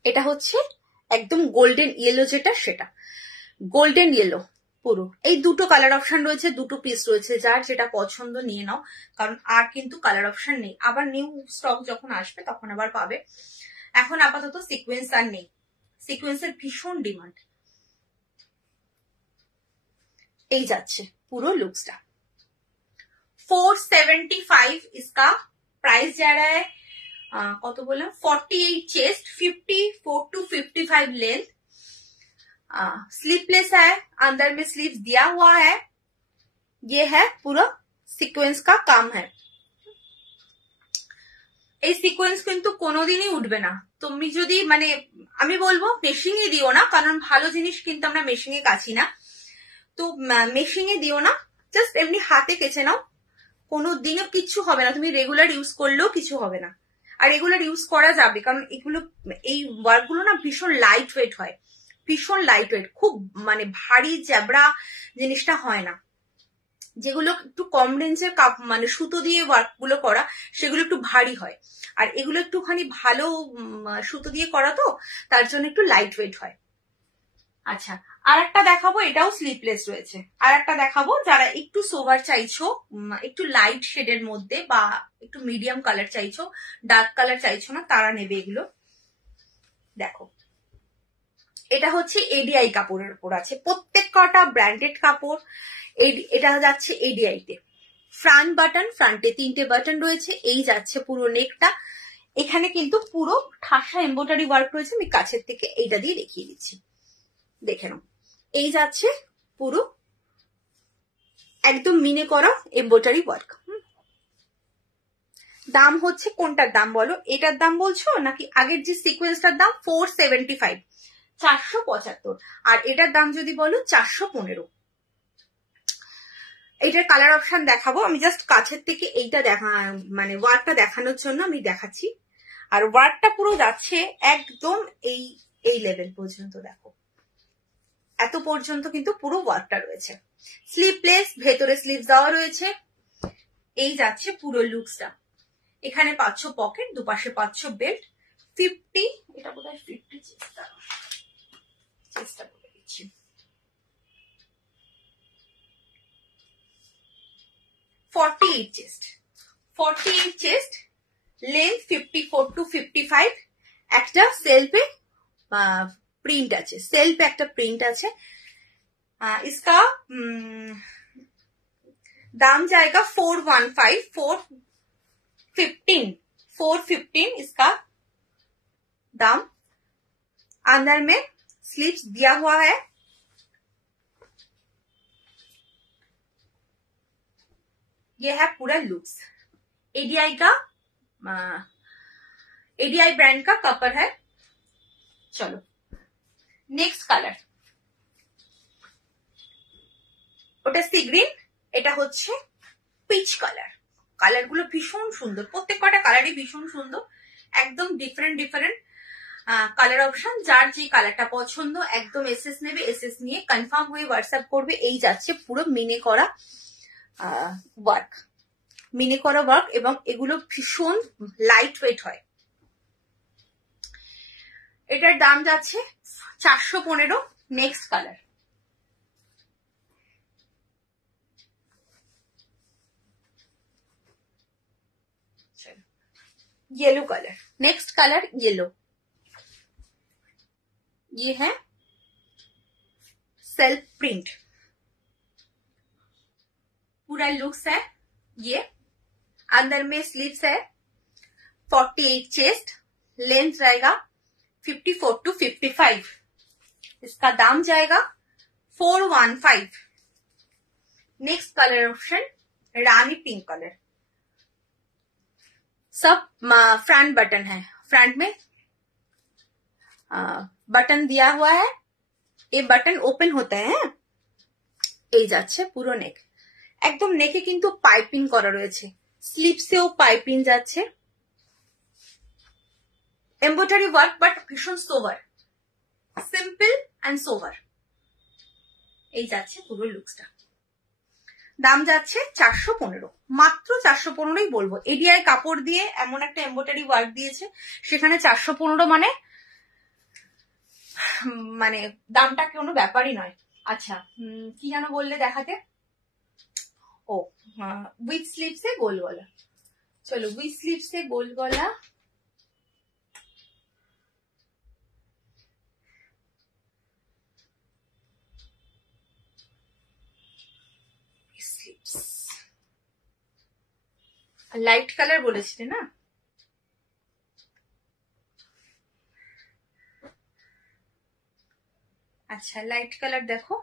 এটা হচ্ছে একদম গোল্ডেন ইয়েলো, যেটা সেটা গোল্ডেন ইয়েলো পুরো। এই দুটো কালার অপশন রয়েছে, দুটো পিস রয়েছে, যার যেটা পছন্দ নিয়ে নাও, কারণ আর কিন্তু কালার অপশন নেই। আবার নিউ স্টক যখন আসবে তখন আবার পাবে, এখন আপাতত সিকোয়েন্স আর নেই। সিকোয়েন্সের ভীষণ ডিমান্ড। এই যাচ্ছে পুরো লুকসটা। 475 इसका प्राइस जा रहा है। কত বললাম, 48 चेस्ट, 54 to 55 लेंथ, स्लीवलेस है, अंदर में स्लीव्स दिया हुआ है। ये है पूरा सीक्वेंस का काम है। এই সিকোয়েন্স কিন্তু কোনোদিনই উঠবে না। তুমি যদি মানে আমি বলবো মেশিনে দিও না, কারণ ভালো জিনিস কিন্তু আমরা মেশিনে কাছি না, তো মেশিনে দিও না, জাস্ট এমনি হাতে কেচে নাও, কোনো দিনও কিচ্ছু হবে না, তুমি রেগুলার ইউজ করলেও কিছু হবে না। আর রেগুলার ইউজ করা যাবে, কারণ এগুলো এই ওয়ার্কগুলো না ভীষণ লাইট ওয়েট হয়, ভীষণ লাইট ওয়েট, খুব মানে ভারী জ্যাবড়া জিনিসটা হয় না। যেগুলো একটু কম রেঞ্জের মানে সুতো দিয়ে ওয়ার্ক গুলো করা, সেগুলো একটু ভারী হয়, আর এগুলো একটুখানি ভালো সুতো দিয়ে করা, তো তার জন্য একটু লাইট ওয়েট হয়। আচ্ছা, আর একটা দেখাবো, এটাও স্লিপলেস রয়েছে। আর একটা দেখাবো, যারা একটু সোভার চাইছো, একটু লাইট শেডের মধ্যে বা একটু মিডিয়াম কালার চাইছো, ডার্ক কালার চাইছো না, তারা নেবে এগুলো। দেখো, এটা হচ্ছে এডিআই কাপড়ের উপর আছে, প্রত্যেক কটা ব্র্যান্ডেড কাপড়। এটা যাচ্ছে এডিআই তে। ফ্রন্ট বাটন, ফ্রন্টে 3টে বাটন রয়েছে। এই যাচ্ছে পুরো নেকটা, এখানে কিন্তু পুরো ঠাসা এমব্রয়ডারি ওয়ার্ক রয়েছে। আমি কাছের থেকে এইটা দিয়ে দেখিয়ে দিচ্ছি, দেখে নাও। এই যাচ্ছে পুরো একদম মিনে করা এমব্রয়ডারি ওয়ার্ক। দাম হচ্ছে, কোনটার দাম বলো? এটার দাম বলছো নাকি আগের যে সিকোয়েন্সটার দাম? 475, 475। আর এটার দাম যদি বলো 415। এইটার কালার অপশন দেখাবো, আমি জাস্ট কাছের থেকে এইটা মানে ওয়ার্কটা দেখানোর জন্য আমি দেখাচ্ছি। আর ওয়ার্কটা পুরো যাচ্ছে একদম এই লেভেল পর্যন্ত, দেখো এত পর্যন্ত কিন্তু পুরো ওয়ার্কটা রয়েছে। স্লিভলেস, ভেতরে স্লিভ দেওয়া রয়েছে। এই যাচ্ছে পুরো লুকসটা। এখানে পাচ্ছ পকেট, দুপাশে পাচ্ছ বেল্ট। 50, এটা বোধহয় 50 চেষ্টা করে দিচ্ছি। 48 চেস্ট, 48 চেস্ট, লেন্থ 54 to 55। একটা সেলফে প্রিন্ট আছে, সেলফে একটা প্রিন্ট আছে। इसका दाम जाएगा 415, 415 इसका दाम। अंदर में स्लीव्स दिया हुआ है। ये है पूरा लुक्स। एडीआई का, एडीआई ब्रांड का कपर है। चलो नेक्स्ट কালার, ওটা সি গ্রিন, এটা হচ্ছে পিচ কালার। কালার গুলো ভীষণ সুন্দর, প্রত্যেক কটা কালারই ভীষণ সুন্দর, একদম ডিফারেন্ট ডিফারেন্ট কালার অপশন। যার যে কালারটা পছন্দ একদম এসএস নেবে, এসএস নিয়ে কনফার্ম হয়ে হোয়াটসঅ্যাপ করবে। এই যাচ্ছে পুরো মিনে করা ওয়ার্ক, মিনে করা ওয়ার্ক, এবং এগুলো ভীষণ লাইট ওয়েট হয়। এটার দাম যাচ্ছে 415। Next colour, yellow colour. Next colour yellow, ये है सेल्फ प्रिंट, पूरा लुक्स है ये। अंदर में स्लीव्स है, 48 चेस्ट, लेंथ जाएगा 54 to 55। इसका दाम जाएगा 415। नेक्स्ट कलर ऑप्शन रानी पिंक कलर। सब फ्रंट बटन है, फ्रंट में बटन दिया हुआ है, ये बटन ओपन होता है। এই যাচ্ছে পুরো নেক, একদম নেকে কিন্তু পাইপিং করা রয়েছে, স্লিপসেও পাইপিং যাচ্ছে। এমব্রয়ডারি ওয়ার্ক বাট ভীষণ সোভার, সিম্পল অ্যান্ড সোভার। এই যাচ্ছে পুরো লুকসটা। দাম যাচ্ছে 415, মাত্র 415ই বলবো। এডিআই কাপড় দিয়ে এমন একটা এমব্রয়ডারি ওয়ার্ক দিয়েছে, সেখানে 415 মানে দামটা কোনো ব্যাপারই নয়। আচ্ছা, কি যেন বললে দেখাতে? ও উইথ স্লিভসে গোল গলা। চলো উইথ স্লিভসে গোল গলা, লাইট কালার বলেছিলে না? আচ্ছা, লাইট কালার দেখো,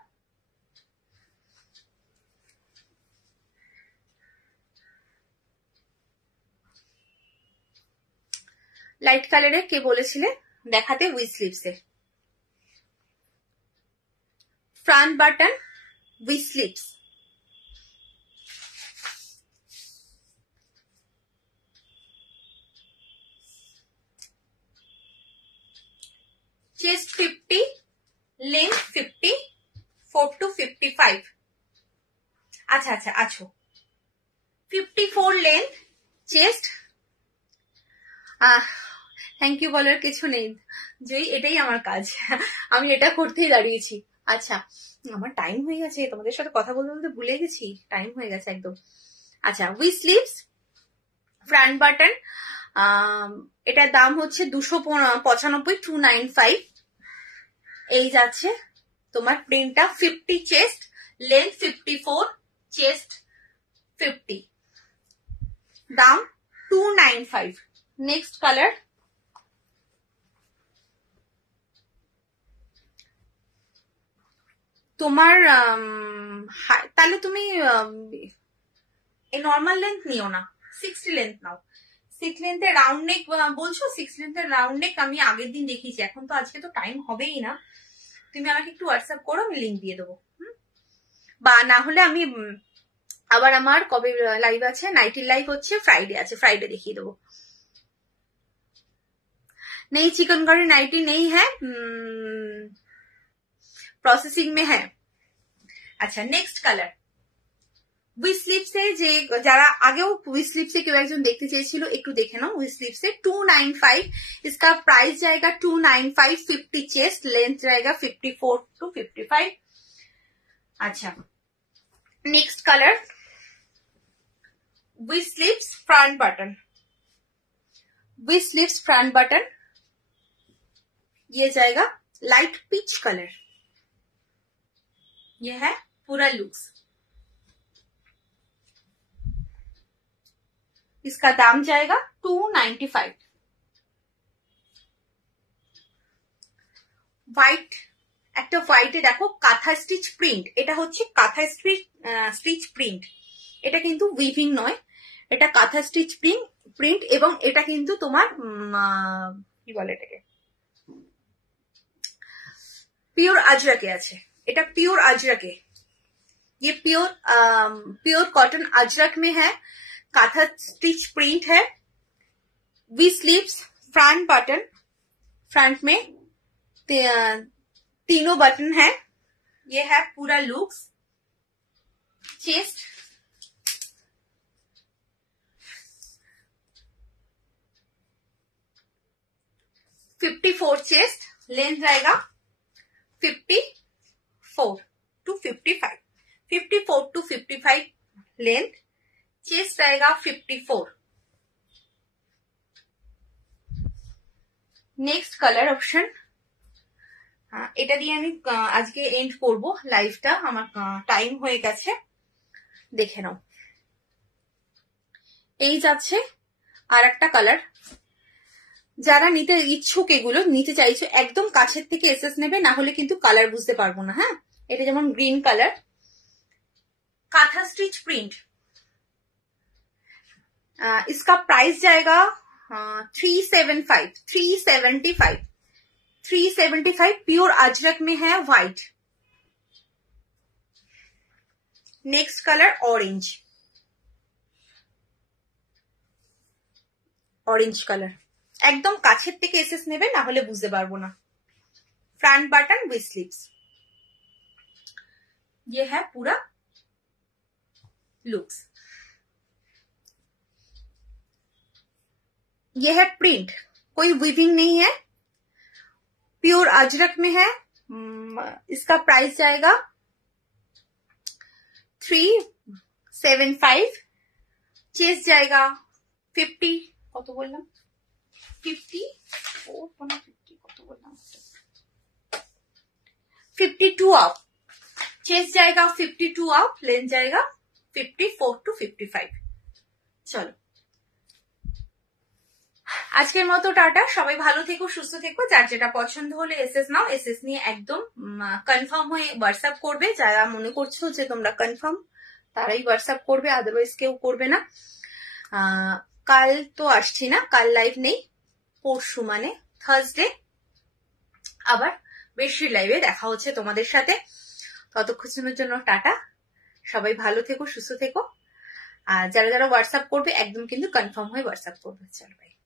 লাইট কালারে কে বলেছিলে দেখাতে উইথ স্লিভসে, front button with sleeves. Chest 50, length 54 to 55। আচ্ছা আচ্ছা আছো 54 লেন্থ চেস্ট। থ্যাংক ইউ বলার কিছু নেই, যে এটাই আমার কাজ, আমি এটা করতেই দাঁড়িয়েছি। আচ্ছা আমার টাইম হয়ে গেছে, তোমাদের সাথে কথা বলতে বলতে ভুলে গেছি, টাইম হয়ে গেছে একদম। আচ্ছা উইথ স্লিভস, ফ্রন্ট বাটন, এটার দাম হচ্ছে 295, 295। এই যাচ্ছে তোমার প্রিন্টটা 50 চেস্ট, লেন্থ 54, চেস্ট 50, দাম 295। নেক্সট কালার, তোমার তাহলে তুমি এই নর্মাল লেন্থ নিও না, 60 লেন্থ নাও। 6 লেন্থের রাউন্ড নেক বলছো, 6 লেন্থের রাউন্ড নেক আমি আগের দিন দেখিয়েছি, এখন তো আজকে তো টাইম হবেই না। তুমি আমাকে একটু হোয়াটসঅ্যাপ করো, আমি লিঙ্ক দিয়ে দেবো। বা না হলে আমি আবার আমার কবে লাইভ আছে, নাইটির লাইভ হচ্ছে ফ্রাইডে আছে, ফ্রাইডে দেখিয়ে দেবো। নেই চিकनकारी नाइटी नहीं है, प्रोसेसिंग में है। अच्छा नेक्स्ट कलर উইথ স্লিভসে, যে যারা আগেও উইথ স্লিভসে কেউ একজন দেখতে চেয়েছিল একটু দেখে নাও। উইথ স্লিভসে 295, इसका प्राइस जाएगा 295, 50 चेस्ट, लेंथ जाएगा 54 to 55। अच्छा next colour with sleeves front button, with sleeves front button, ये जाएगा लाइट पीच कलर। ये है पूरा लुक्स, इसका दाम जाएगा 295। হোয়াইট, একটা হোয়াইটে দেখো কাঁথা স্টিচ প্রিন্ট, এটা হচ্ছে কাঁথা স্টিচ প্রিন্ট, এটা কিন্তু উইভিং নয়, এটা কাঁথা স্টিচ প্রিন্ট, এবং এটা কিন্তু তোমার কি বলে এটাকে, পিওর আজরাকে আছে, এটা পিওর আজরাকে, ये प्योर कॉटन अजरक में है, काथा स्टिच प्रिंट है, V sleeves, front button, front में तीनों बटन है, ये है पूरा लुक्स। चेस्ट 54 चेस्ट, लेंथ जाएगा 54 to 55, 54 to 55 लेंथ, चेस्ट रहेगा 54। नेक्स्ट कलर ऑप्शन, এটা দিয়ে আমি আজকে এন্ড করব লাইভটা, আমার টাইম হয়ে গেছে, দেখে নাও। এই যাচ্ছে আর একটা কালার, যারা নিতে ইচ্ছুক, এগুলো নিতে চাইছো একদম কাছের থেকে এসএস নেবে, না হলে কিন্তু কালার বুঝতে পারবো না। হ্যাঁ এটা যেমন গ্রিন কালার, काथा स्टिच प्रिंट, इसका प्राइस जाएगा 375, 375 प्योर अजरक में है, white. Next colour orange, orange colour, एकदम কাছের থেকে এসএস নেবে, না হলে বুঝতে পারবো না। फ्रंट बटन विथ स्लीव्स, ये है पूरा लुक्स। ये है प्रिंट, कोई वीविंग नहीं है, प्योर अजरक में है, इसका प्राइस जाएगा 375, चेस्ट जाएगा 50, কত বললাম 54 না 50 কত বললাম 52 আপ, चेस्ट जाएगा 52 আপ, लेंथ जाएगा 54 to 55। চলো আজকের মতো টাটা, সবাই ভালো থেকো, সুস্থ থেকো, যার যেটা পছন্দ হলে এসএস নাও, এসএস নিয়ে একদম কনফার্ম হয়ে হোয়াটসঅ্যাপ করবে। যারা মনে করছো যে তোমরা কনফার্ম তারাই হোয়াটসঅ্যাপ করবে, আদারওয়াইজ কেউ করবে না। কাল তো আসছি না, কাল লাইভ নেই, পরশু মানে থার্সডে আবার বেশির লাইভে দেখা হচ্ছে তোমাদের সাথে। ততক্ষণের জন্য টাটা, সবাই ভালো থেকো, সুস্থ থেকো। আর যারা যারা হোয়াটসঅ্যাপ করবে একদম কিন্তু কনফার্ম হয়ে হোয়াটসঅ্যাপ করবে। চলো বাই।